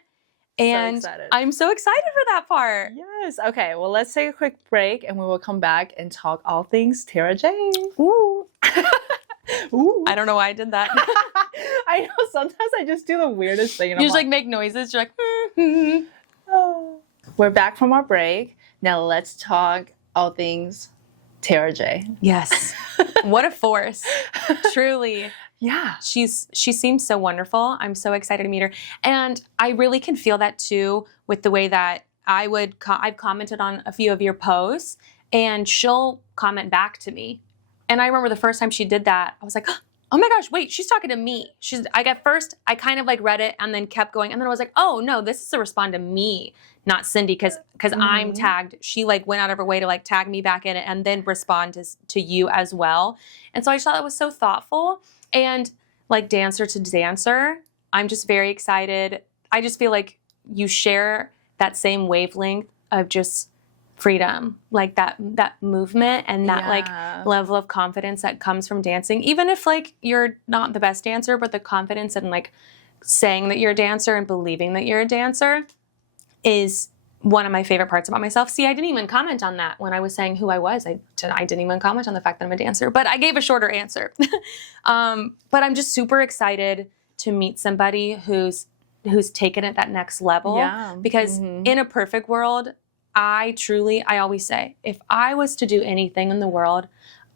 And I'm so excited for that part. Yes. Okay. Well, let's take a quick break and we will come back and talk all things Tara J. Ooh. Ooh. I don't know why I did that. I know. Sometimes I just do the weirdest thing. And You just like make noises. You're like, Oh. We're back from our break. Now let's talk all things Tara J. Yes. What a force. Truly. Yeah. She seems so wonderful. I'm so excited to meet her. And I really can feel that too with the way that I've commented on a few of your posts and she'll comment back to me. And I remember the first time she did that, I was like, oh my gosh, wait, she's talking to me. I kind of like read it and then kept going. And then I was like, oh no, this is to respond to me, not Cindy, because I'm tagged. She like went out of her way to like tag me back in it and then respond to you as well. And so I just thought that was so thoughtful. And like dancer to dancer, I'm just very excited. I just feel like you share that same wavelength of just freedom, like that movement and that like level of confidence that comes from dancing. Even if like you're not the best dancer, but the confidence and like saying that you're a dancer and believing that you're a dancer is one of my favorite parts about myself. See, I didn't even comment on that when I was saying who I was. I didn't even comment on the fact that I'm a dancer, but I gave a shorter answer. But I'm just super excited to meet somebody who's taken it that next level. Yeah. Because in a perfect world, I always say, if I was to do anything in the world,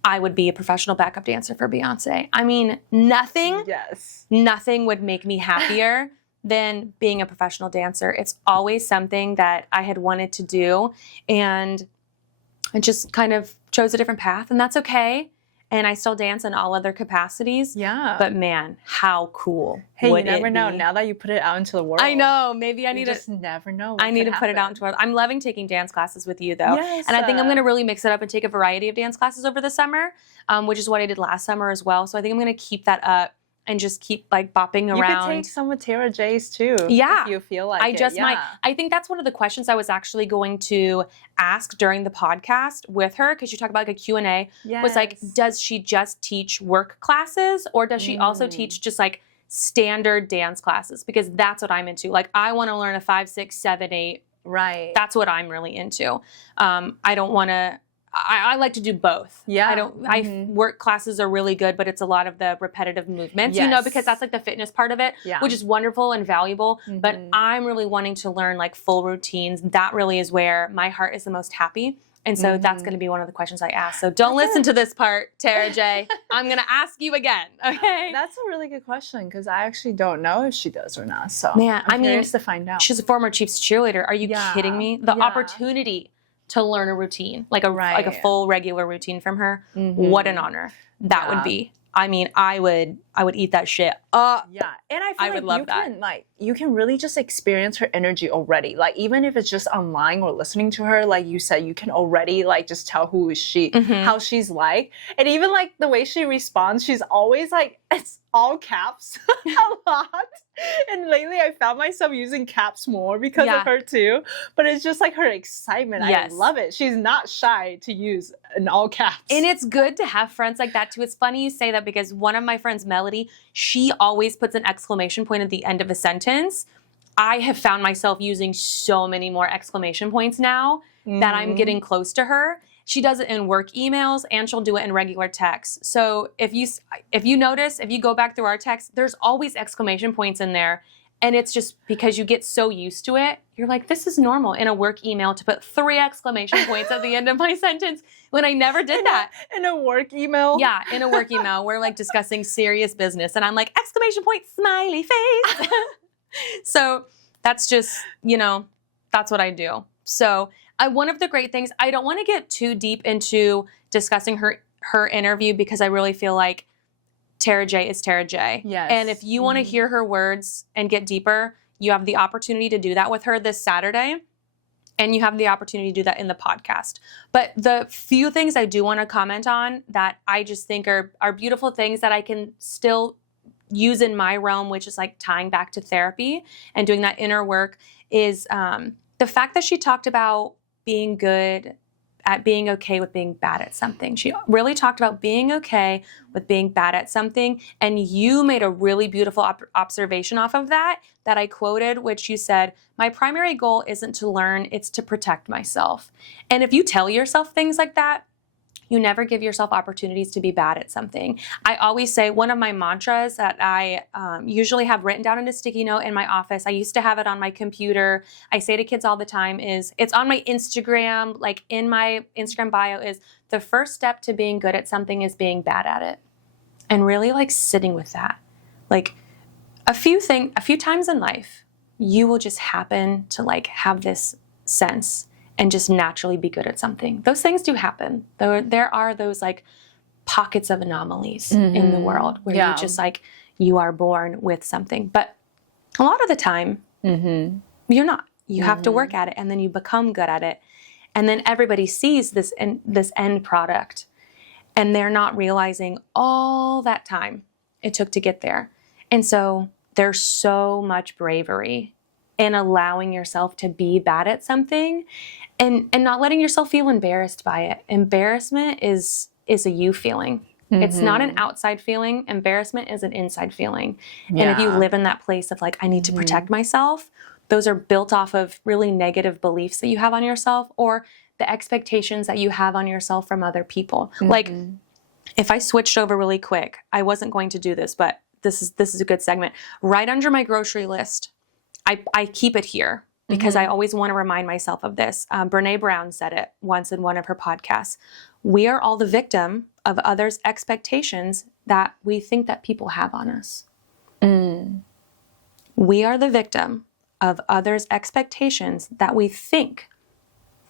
I would be a professional backup dancer for Beyonce. I mean, nothing would make me happier than being a professional dancer. It's always something that I had wanted to do, and I just kind of chose a different path, and that's okay. And I still dance in all other capacities. Yeah. But man, how cool. Hey, would you never it know. be? Now that you put it out into the world. I know. Maybe I need to. You just never know. What I need to put it out into the world. I'm loving taking dance classes with you, though. Yes. And I think I'm going to really mix it up and take a variety of dance classes over the summer, which is what I did last summer as well. So I think I'm going to keep that up and just keep like bopping around. You could take some of Tara J's too. Yeah. If you feel like I just might. I think that's one of the questions I was actually going to ask during the podcast with her, because you talk about like a Q&A. Yes. Was like, does she just teach work classes, or does she also teach just like standard dance classes? Because that's what I'm into. Like, I want to learn a 5, 6, 7, 8. Right. That's what I'm really into. I don't want to. I like to do both. Yeah. I don't. Work classes are really good, but it's a lot of the repetitive movements, you know, because that's like the fitness part of it, which is wonderful and valuable. But I'm really wanting to learn like full routines. That really is where my heart is the most happy. And so that's going to be one of the questions I ask. So don't listen to this part, Tara J. I'm going to ask you again. Okay. That's a really good question, because I actually don't know if she does or not. So man, I'm curious to find out. She's a former Chiefs cheerleader. Are you kidding me? The opportunity to learn a routine, like a full regular routine from her. What an honor that would be. I mean, I would eat that shit up. Yeah, and I feel would love that. You can really just experience her energy already. Like, even if it's just online or listening to her, like you said, you can already like just tell who is she, how she's like, and even like the way she responds. She's always like, it's all caps a lot. And lately, I found myself using caps more because of her too. But it's just like her excitement. Yes. I love it. She's not shy to use an all caps. And it's good to have friends like that too. It's funny you say that, because one of my friends, Melody, she always puts an exclamation point at the end of a sentence. I have found myself using so many more exclamation points now that I'm getting close to her. She does it in work emails, and she'll do it in regular text. So if you notice, if you go back through our text, there's always exclamation points in there. And it's just because you get so used to it. You're like, this is normal in a work email to put 3 exclamation points at the end of my sentence, when I never did that. In a work email? Yeah, in a work email. We're like discussing serious business. And I'm like, exclamation point, smiley face. So that's just, that's what I do. So one of the great things, I don't want to get too deep into discussing her interview, because I really feel like Tara J is Tara J. Yes. And if you want to hear her words and get deeper, you have the opportunity to do that with her this Saturday. And you have the opportunity to do that in the podcast. But the few things I do want to comment on that I just think are beautiful things that I can still use in my realm, which is like tying back to therapy and doing that inner work, is the fact that she talked about being good at being okay with being bad at something. She really talked about being okay with being bad at something. And you made a really beautiful observation off of that I quoted, which you said, my primary goal isn't to learn, it's to protect myself. And if you tell yourself things like that, you never give yourself opportunities to be bad at something. I always say, one of my mantras that I usually have written down in a sticky note in my office, I used to have it on my computer, I say to kids all the time, is, it's on my Instagram, like in my Instagram bio, is the first step to being good at something is being bad at it. And really like sitting with that. Like a few times in life, you will just happen to like have this sense and just naturally be good at something. Those things do happen. There are those like pockets of anomalies in the world where you just like, you are born with something. But a lot of the time, you're not. You have to work at it, and then you become good at it. And then everybody sees this end product, and they're not realizing all that time it took to get there. And so there's so much bravery in allowing yourself to be bad at something and not letting yourself feel embarrassed by it. Embarrassment is a you feeling. It's not an outside feeling. Embarrassment is an inside feeling. And if you live in that place of like, I need to protect myself, those are built off of really negative beliefs that you have on yourself or the expectations that you have on yourself from other people. Like, if I switched over really quick, I wasn't going to do this, but this is a good segment. Right under my grocery list, I keep it here because I always want to remind myself of this. Brene Brown said it once in one of her podcasts. We are all the victim of others' expectations that we think that people have on us. We are the victim of others' expectations that we think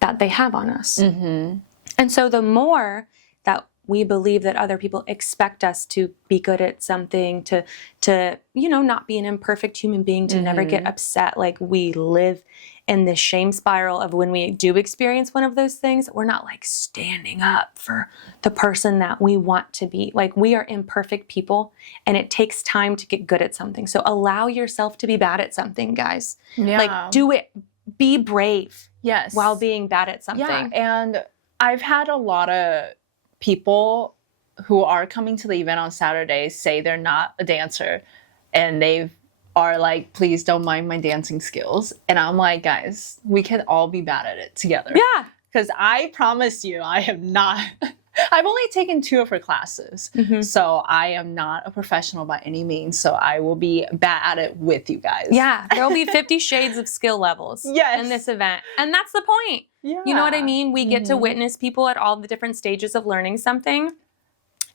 that they have on us. And so the more that we believe that other people expect us to be good at something, to not be an imperfect human being, to never get upset, like we live in this shame spiral of when we do experience one of those things, we're not like standing up for the person that we want to be. Like, we are imperfect people and it takes time to get good at something. So allow yourself to be bad at something, guys. Like, do it. Be brave. Yes. While being bad at something. Yeah, and I've had a lot of people who are coming to the event on Saturday say they're not a dancer, and they are like, please don't mind my dancing skills. And I'm like, guys, we can all be bad at it together. Yeah. Because I promise you, I have not. I've only taken 2 of her classes. So I am not a professional by any means. So I will be bad at it with you guys. Yeah. There will be 50 shades of skill levels in this event. And that's the point. Yeah. You know what I mean? We get to witness people at all the different stages of learning something.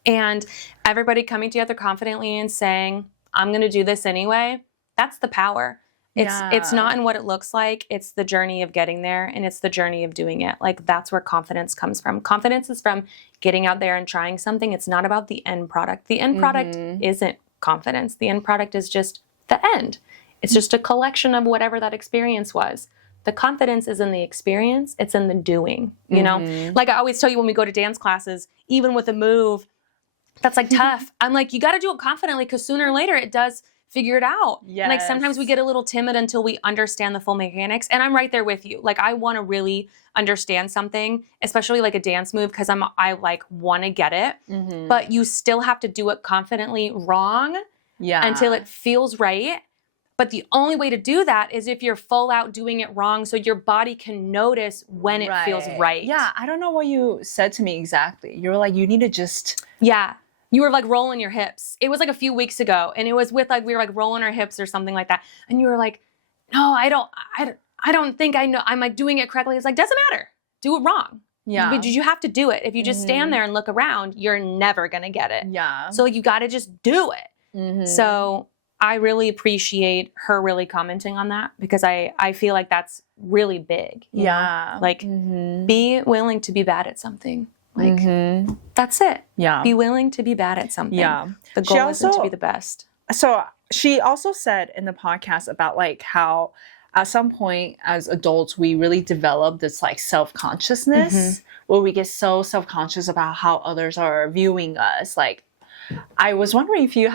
And everybody coming together confidently and saying, I'm going to do this anyway. That's the power. It's not in what it looks like. It's the journey of getting there, and it's the journey of doing it. Like, that's where confidence comes from. Confidence is from getting out there and trying something. It's not about the end product. The end product isn't confidence. The end product is just the end. It's just a collection of whatever that experience was. The confidence is in the experience. It's in the doing, you know? Like I always tell you when we go to dance classes, even with a move that's like tough, I'm like, you got to do it confidently because sooner or later it does figure it out. Yes. Like sometimes we get a little timid until we understand the full mechanics. And I'm right there with you. Like I want to really understand something, especially like a dance move, because I like want to get it. But you still have to do it confidently wrong until it feels right. But the only way to do that is if you're full out doing it wrong so your body can notice when it feels right. Yeah, I don't know what you said to me exactly. You were like, you need to just... Yeah. You were like rolling your hips. It was like a few weeks ago, and it was with like we were like rolling our hips or something like that. And you were like, "No, I don't think I know. I'm like doing it correctly." It's like, doesn't matter. Do it wrong. Yeah. But you have to do it. If you just stand there and look around, you're never gonna get it. Yeah. So you got to just do it. So I really appreciate her really commenting on that because I feel like that's really big. You know? Like be willing to be bad at something. Like, that's it. Yeah. Be willing to be bad at something. Yeah. The goal isn't to be the best. So she also said in the podcast about like how at some point as adults, we really develop this like self-consciousness where we get so self-conscious about how others are viewing us. Like, I was wondering if you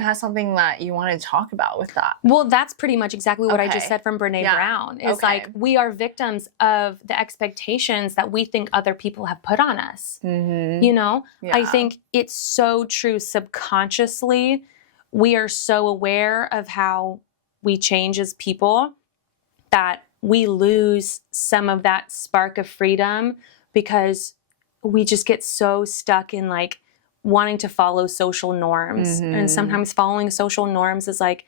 had something that you wanted to talk about with that. Well, that's pretty much exactly what I just said from Brene Brown. It's like we are victims of the expectations that we think other people have put on us. You know? I think it's so true subconsciously. We are so aware of how we change as people that we lose some of that spark of freedom because we just get so stuck in like wanting to follow social norms. And sometimes following social norms is like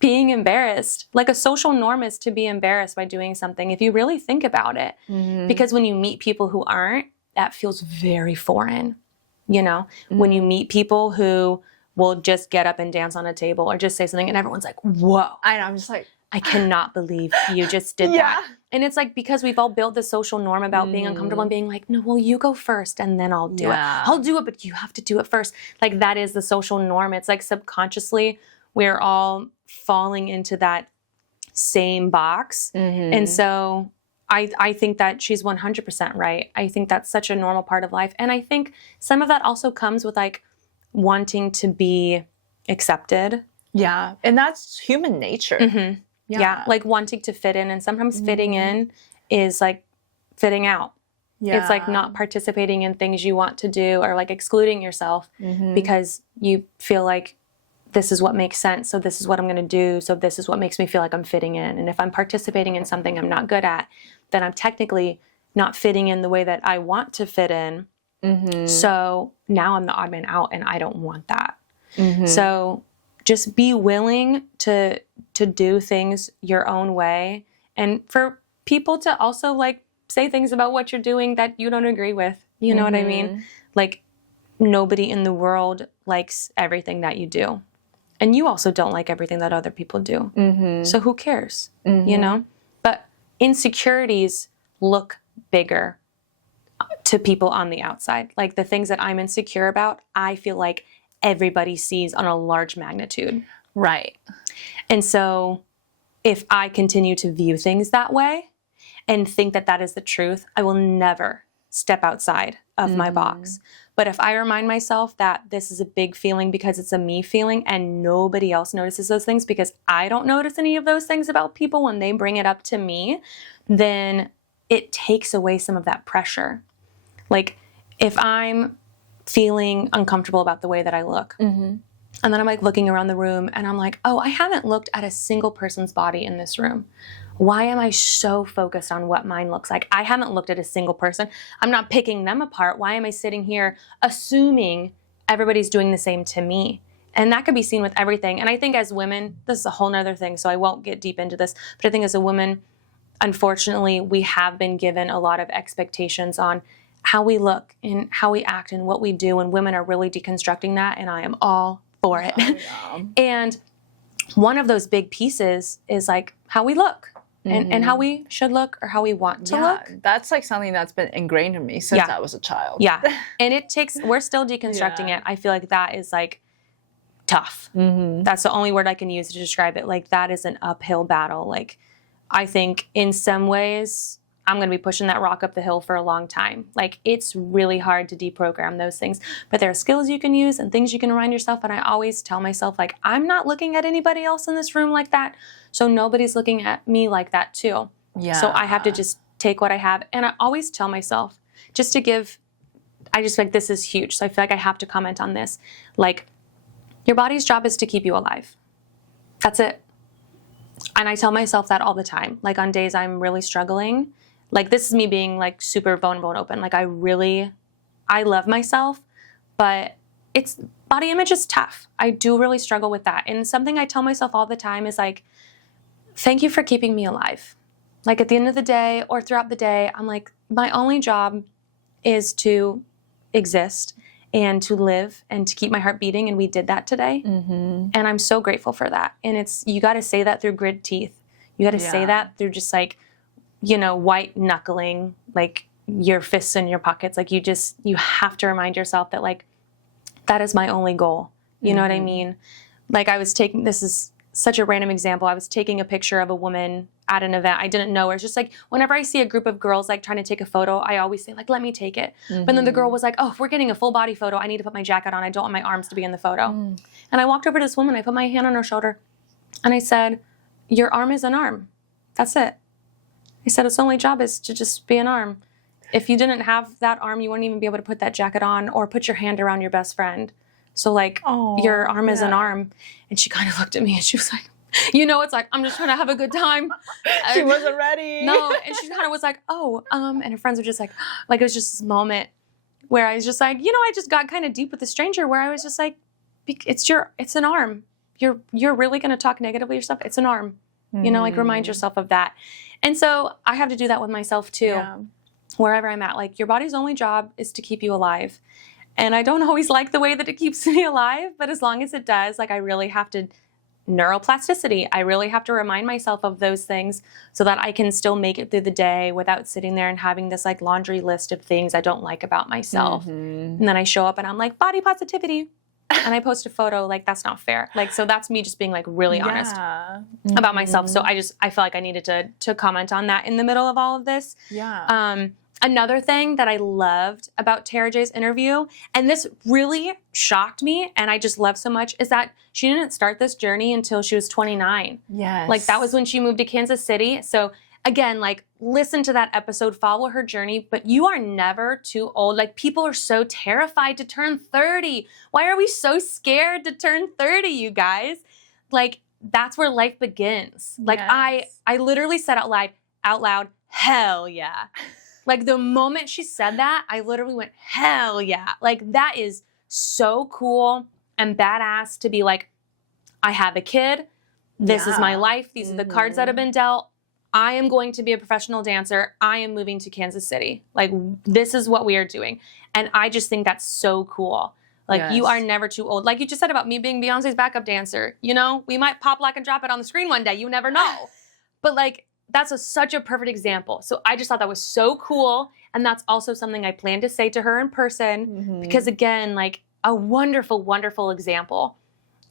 being embarrassed. Like a social norm is to be embarrassed by doing something if you really think about it. Because when you meet people who aren't, that feels very foreign. You know, when you meet people who will just get up and dance on a table or just say something and everyone's like, whoa. I'm just like, I cannot believe you just did that. And it's like because we've all built the social norm about being uncomfortable and being like, no, well, you go first and then I'll do it. I'll do it, but you have to do it first. Like that is the social norm. It's like subconsciously we're all falling into that same box. And so I think that she's 100% right. I think that's such a normal part of life. And I think some of that also comes with like wanting to be accepted. Yeah. And that's human nature. Yeah, like wanting to fit in. And sometimes fitting in is like fitting out. It's like not participating in things you want to do or like excluding yourself because you feel like this is what makes sense. So this is what I'm going to do. So this is what makes me feel like I'm fitting in. And if I'm participating in something I'm not good at, then I'm technically not fitting in the way that I want to fit in. So now I'm the odd man out, and I don't want that. So just be willing to do things your own way, and for people to also like say things about what you're doing that you don't agree with. You know what I mean? Like, nobody in the world likes everything that you do. And you also don't like everything that other people do. So who cares? You know? But insecurities look bigger to people on the outside. Like, the things that I'm insecure about, I feel like everybody sees on a large magnitude. Right. And so if I continue to view things that way and think that that is the truth, I will never step outside of my box. But if I remind myself that this is a big feeling because it's a me feeling and nobody else notices those things because I don't notice any of those things about people when they bring it up to me, then it takes away some of that pressure. Like, if I'm feeling uncomfortable about the way that I look, and then I'm like looking around the room and I'm like, oh, I haven't looked at a single person's body in this room. Why am I so focused on what mine looks like? I haven't looked at a single person. I'm not picking them apart. Why am I sitting here assuming everybody's doing the same to me? And that could be seen with everything. And I think as women, this is a whole nother thing, so I won't get deep into this, but I think as a woman, unfortunately, we have been given a lot of expectations on how we look and how we act and what we do, and women are really deconstructing that, and I am all for it. And one of those big pieces is like how we look. And how we should look or how we want to look. That's like something that's been ingrained in me since I was a child. And it takes, we're still deconstructing it. I feel like that is like tough. That's the only word I can use to describe it. Like, that is an uphill battle. Like, I think in some ways I'm going to be pushing that rock up the hill for a long time. Like, it's really hard to deprogram those things, but there are skills you can use and things you can remind yourself. And I always tell myself, like, I'm not looking at anybody else in this room like that. So nobody's looking at me like that too. So I have to just take what I have. And I always tell myself just to give, I just like, this is huge. So I feel like I have to comment on this. Like, your body's job is to keep you alive. That's it. And I tell myself that all the time. Like, on days I'm really struggling, like, this is me being like super vulnerable and open. Like, I love myself, but body image is tough. I do really struggle with that. And something I tell myself all the time is like, thank you for keeping me alive. Like, at the end of the day or throughout the day, I'm like, my only job is to exist and to live and to keep my heart beating. And we did that today. And I'm so grateful for that. And you got to say that through grit teeth. You got to say that through just like, you know, white knuckling, like your fists in your pockets. Like, you have to remind yourself that, like, that is my only goal. You know what I mean? Like, this is such a random example. I was taking a picture of a woman at an event. I didn't know her. It's just like, whenever I see a group of girls like trying to take a photo, I always say, like, let me take it. But then the girl was like, oh, if we're getting a full body photo, I need to put my jacket on. I don't want my arms to be in the photo. And I walked over to this woman. I put my hand on her shoulder and I said, your arm is an arm. That's it. I said, its only job is to just be an arm. If you didn't have that arm, you wouldn't even be able to put that jacket on or put your hand around your best friend. So, like, your arm is an arm. And she kind of looked at me and she was like, you know, it's like, I'm just trying to have a good time. She wasn't ready. No, and she kind of was like, and her friends were just like it was just this moment where I was just like, you know, I just got kind of deep with a stranger where I was just like, it's an arm. You're really going to talk negatively yourself? It's an arm. You know, like, remind yourself of that. And so I have to do that with myself too, wherever I'm at. Like, your body's only job is to keep you alive. And I don't always like the way that it keeps me alive, but as long as it does, like, I really have to, neuroplasticity, I really have to remind myself of those things so that I can still make it through the day without sitting there and having this like laundry list of things I don't like about myself. And then I show up and I'm like, body positivity. And I post a photo, like, that's not fair. Like, so that's me just being like really honest about myself. So I felt like I needed to comment on that in the middle of all of this. Another thing that I loved about Tara J's interview, and this really shocked me and I just love so much, is that she didn't start this journey until she was 29. Like, that was when she moved to Kansas City. So again, like, listen to that episode, follow her journey, but you are never too old. Like, people are so terrified to turn 30. Why are we so scared to turn 30, you guys? Like, that's where life begins. Like, Yes. I literally said out loud, hell yeah. Like, the moment she said that, I literally went, hell yeah. Like, that is so cool and badass to be like, I have a kid. This is my life. These are the cards that have been dealt. I am going to be a professional dancer. I am moving to Kansas City. Like, this is what we are doing. And I just think that's so cool. Like, you are never too old. Like you just said about me being Beyonce's backup dancer. You know, we might pop, lock, and drop it on the screen one day. You never know. But like, that's such a perfect example. So I just thought that was so cool. And that's also something I plan to say to her in person. Because again, like, a wonderful, wonderful example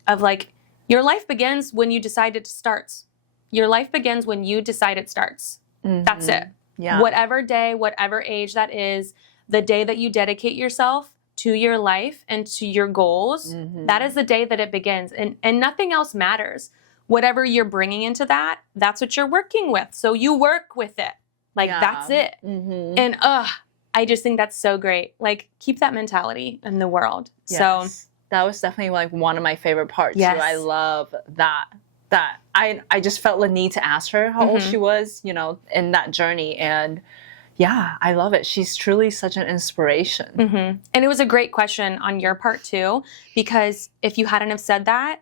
of like, your life begins when you decide it starts. Your life begins when you decide it starts. That's it. Yeah. Whatever day, whatever age that is, the day that you dedicate yourself to your life and to your goals, that is the day that it begins. And nothing else matters. Whatever you're bringing into that, that's what you're working with. So you work with it. Like, that's it. And I just think that's so great. Like, keep that mentality in the world. Yes. So that was definitely like one of my favorite parts Yes. too. I love that I just felt the need to ask her how old she was, you know, in that journey. And yeah, I love it. She's truly such an inspiration. And it was a great question on your part too, because if you hadn't have said that,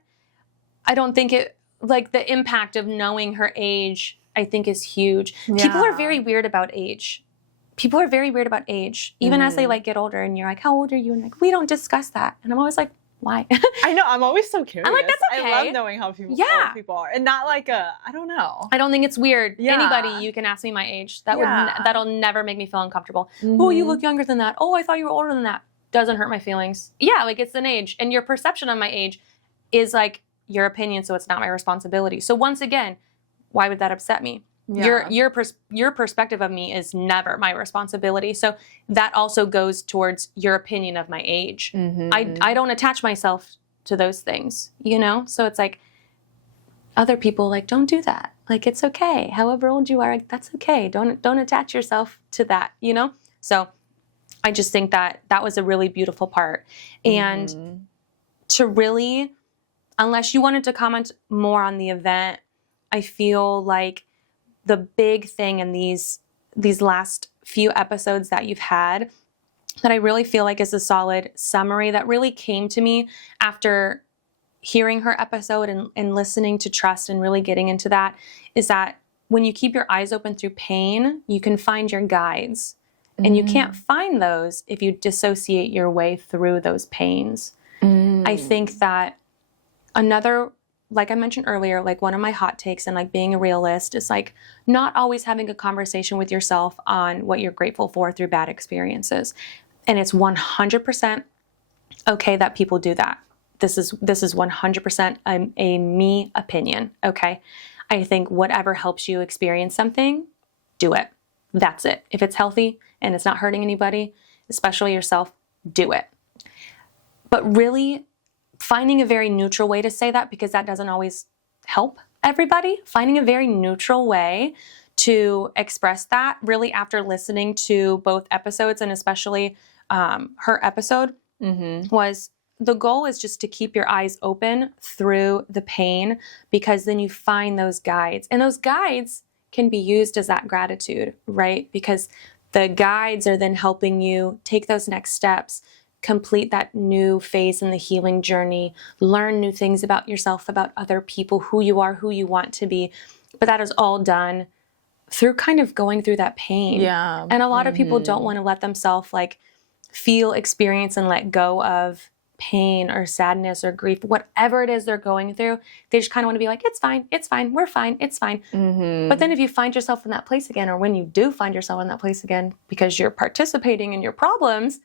I don't think it, like, the impact of knowing her age, I think, is huge. People are very weird about age. People are very weird about age, even as they like get older, and you're like, how old are you? And like, we don't discuss that. And I'm always like, why? I know. I'm always so curious. I'm like, that's okay. I love knowing how people, how people are, and not like I don't know. I don't think it's weird. Yeah. Anybody, you can ask me my age. That that'll never make me feel uncomfortable. Mm-hmm. Oh, you look younger than that. Oh, I thought you were older than that. Doesn't hurt my feelings. Yeah, like, it's an age, and your perception of my age is like your opinion, so it's not my responsibility. So once again, why would that upset me? Yeah. Your perspective of me is never my responsibility. So that also goes towards your opinion of my age. I don't attach myself to those things, you know? So it's like, other people, like, don't do that. Like, it's okay. However old you are, like, that's okay. Don't attach yourself to that, you know? So I just think that that was a really beautiful part. And to really, unless you wanted to comment more on the event, I feel like the big thing in these last few episodes that you've had that I really feel like is a solid summary that really came to me after hearing her episode and listening to Trust and really getting into that, is that when you keep your eyes open through pain, you can find your guides. And you can't find those if you dissociate your way through those pains. I think that another, like I mentioned earlier, like, one of my hot takes and like being a realist is like not always having a conversation with yourself on what you're grateful for through bad experiences. And it's 100% okay that people do that. This is 100% a me opinion, okay? I think whatever helps you experience something, do it. That's it. If it's healthy and it's not hurting anybody, especially yourself, do it. But really finding a very neutral way to say that, because that doesn't always help everybody, finding a very neutral way to express that, really, after listening to both episodes and especially her episode, was the goal is just to keep your eyes open through the pain, because then you find those guides. And those guides can be used as that gratitude, right? Because the guides are then helping you take those next steps, complete that new phase in the healing journey, learn new things about yourself, about other people, who you are, who you want to be. But that is all done through kind of going through that pain. Yeah. And a lot of people don't want to let themselves like feel, experience, and let go of pain or sadness or grief, whatever it is they're going through. They just kind of want to be like, it's fine, we're fine, it's fine. But then if you find yourself in that place again, or when you do find yourself in that place again because you're participating in your problems,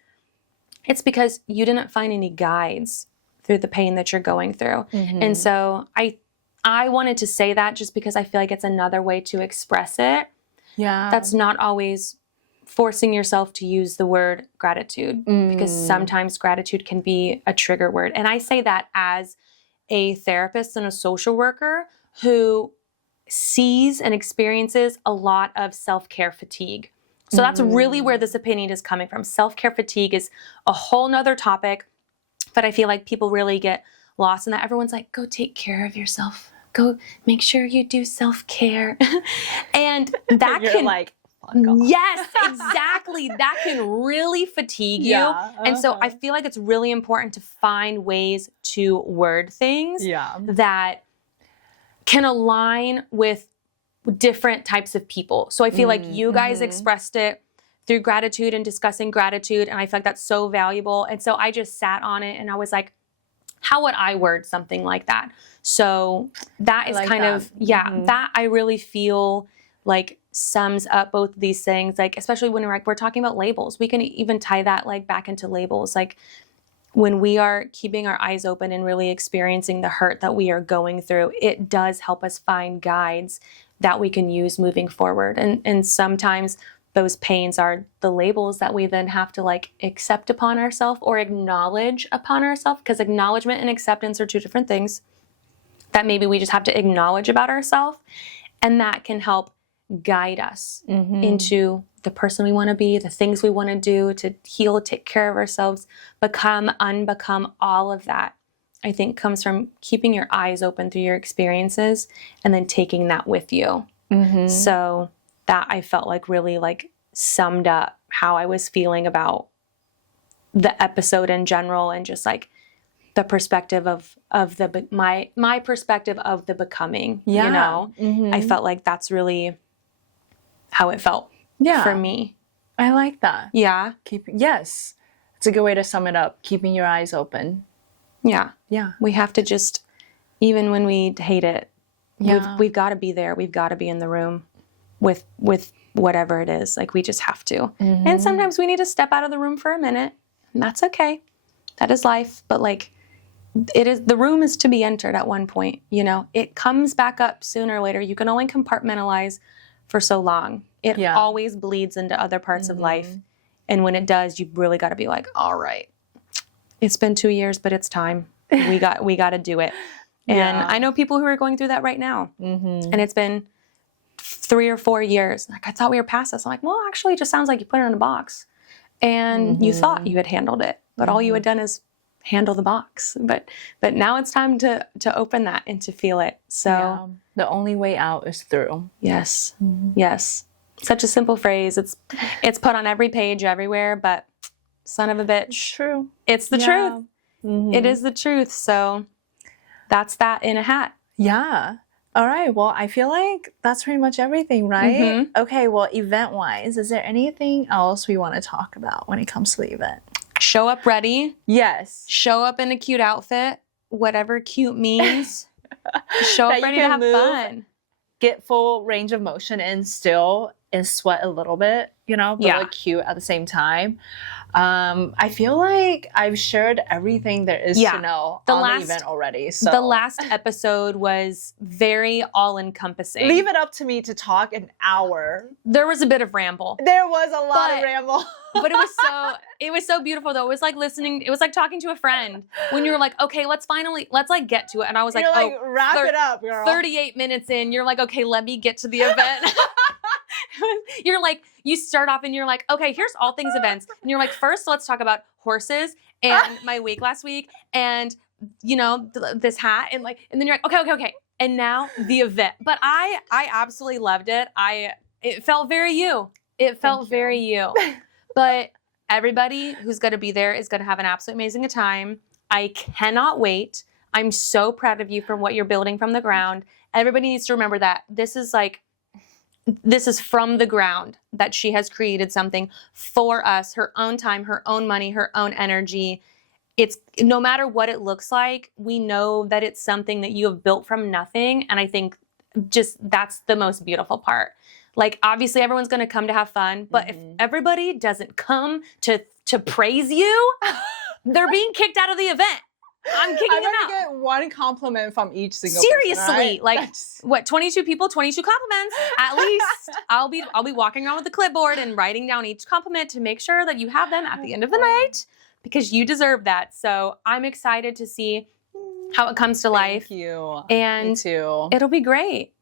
it's because you didn't find any guides through the pain that you're going through. And so I wanted to say that just because I feel like it's another way to express it. Yeah. That's not always forcing yourself to use the word gratitude, because sometimes gratitude can be a trigger word. And I say that as a therapist and a social worker who sees and experiences a lot of self-care fatigue. So that's really where this opinion is coming from. Self-care fatigue is a whole nother topic, but I feel like people really get lost in that. Everyone's like, go take care of yourself. Go make sure you do self-care. And that You're can like, fuck off. yes, exactly. That can really fatigue you. Yeah, And so I feel like it's really important to find ways to word things that can align with different types of people. So I feel like you guys expressed it through gratitude and discussing gratitude. And I feel like that's so valuable. And so I just sat on it and I was like, how would I word something like that? So that is like kind that. of, that I really feel like sums up both of these things. Like, especially when we're talking about labels, we can even tie that like back into labels. Like when we are keeping our eyes open and really experiencing the hurt that we are going through, it does help us find guides that we can use moving forward. And sometimes those pains are the labels that we then have to like accept upon ourselves or acknowledge upon ourselves, because acknowledgement and acceptance are two different things that maybe we just have to acknowledge about ourselves. And that can help guide us into the person we want to be, the things we want to do to heal, take care of ourselves, unbecome all of that. I think comes from keeping your eyes open through your experiences and then taking that with you. So that I felt like really like summed up how I was feeling about the episode in general, and just like the perspective of my perspective of the becoming, you know, I felt like that's really how it felt for me. I like that. Yeah. Yes. It's a good way to sum it up. Keeping your eyes open. Yeah. Yeah. We have to just, even when we hate it, we've got to be there. We've got to be in the room with whatever it is. Like we just have to. And sometimes we need to step out of the room for a minute, and that's okay. That is life. But like the room is to be entered at one point, you know, it comes back up sooner or later. You can only compartmentalize for so long. It always bleeds into other parts of life. And when it does, you really got to be like, all right, it's been 2 years, but it's time. We got to do it. And I know people who are going through that right now. And it's been 3 or 4 years. Like, I thought we were past this. I'm like, well, actually, it just sounds like you put it in a box. And you thought you had handled it. But all you had done is handle the box. But now it's time to open that and to feel it. So the only way out is through. Yes. Yes. Such a simple phrase. It's put on every page everywhere, but son of a bitch. It's true. It's the truth. It is the truth. So that's that in a hat. Yeah. All right. Well, I feel like that's pretty much everything, right? Okay. Well, event-wise, is there anything else we want to talk about when it comes to the event? Show up ready. Yes. Show up in a cute outfit, whatever cute means. Show up ready to have fun. Get full range of motion and sweat a little bit, you know, but look cute at the same time. I feel like I've shared everything there is to know on the event already. So the last episode was very all-encompassing. Leave it up to me to talk an hour. There was a bit of ramble. There was a lot of ramble. But it was so beautiful though. It was like listening, it was like talking to a friend when you were like, okay, let's like get to it. And I was like, wrap it up, girl. 38 minutes in, you're like, okay, let me get to the event. You're like, you start off and you're like, okay, here's all things events. And you're like, first, let's talk about horses and my week last week and, you know, this hat. And then you're like, okay. And now the event. But I absolutely loved it. It felt very you. It felt very you. But everybody who's going to be there is going to have an absolutely amazing time. I cannot wait. I'm so proud of you for what you're building from the ground. Everybody needs to remember that this is from the ground, that she has created something for us, her own time, her own money, her own energy. It's no matter what it looks like, we know that it's something that you have built from nothing. And I think just that's the most beautiful part. Like, obviously everyone's going to come to have fun, but if everybody doesn't come to praise you, they're being kicked out of the event. I'm kicking them out. I'm gonna get one compliment from each single Seriously, person, right? like what? 22 people, 22 compliments at least. I'll be walking around with a clipboard and writing down each compliment to make sure that you have them at the end of the night, because you deserve that. So I'm excited to see how it comes to life. Thank you. And me too. It'll be great.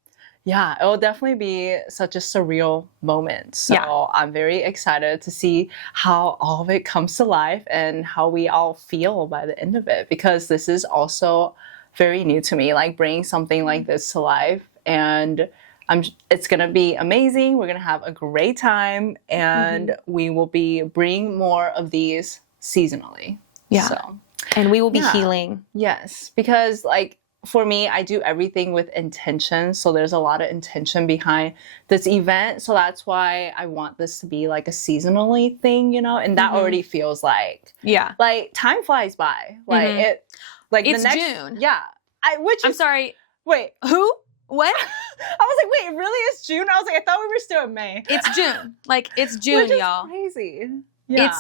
Yeah, it will definitely be such a surreal moment. So Yeah. I'm very excited to see how all of it comes to life and how we all feel by the end of it, because this is also very new to me, like bringing something like this to life. And it's going to be amazing. We're going to have a great time, and we will be bringing more of these seasonally. Yeah. So, And we will be Yeah. healing. yes, because like for me, I do everything with intention. So there's a lot of intention behind this event. So that's why I want this to be like a seasonally thing, you know? And that already feels like Yeah. time flies by. Like it like It's the next June. Yeah. I'm sorry. Wait. Who? What? I was like, wait, it really is June? I was like, I thought we were still in May. It's June. Like, it's June, Which is y'all. crazy. Yeah.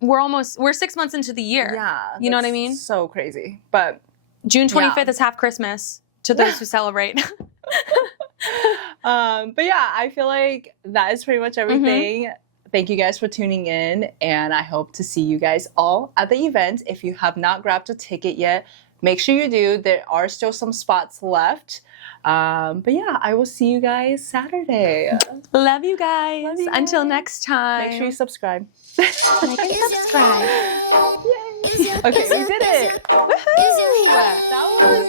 We're 6 months into the year. Yeah. You know what I that's mean? So crazy. But June 25th is half Christmas to those who celebrate. but yeah, I feel like that is pretty much everything. Thank you guys for tuning in, and I hope to see you guys all at the event. If you have not grabbed a ticket yet, make sure you do. There are still some spots left. But yeah, I will see you guys Saturday. Love you guys. Love you Until guys. next time. Make sure you subscribe. like and subscribe. Yay. Okay, we did it. Woohoo! That was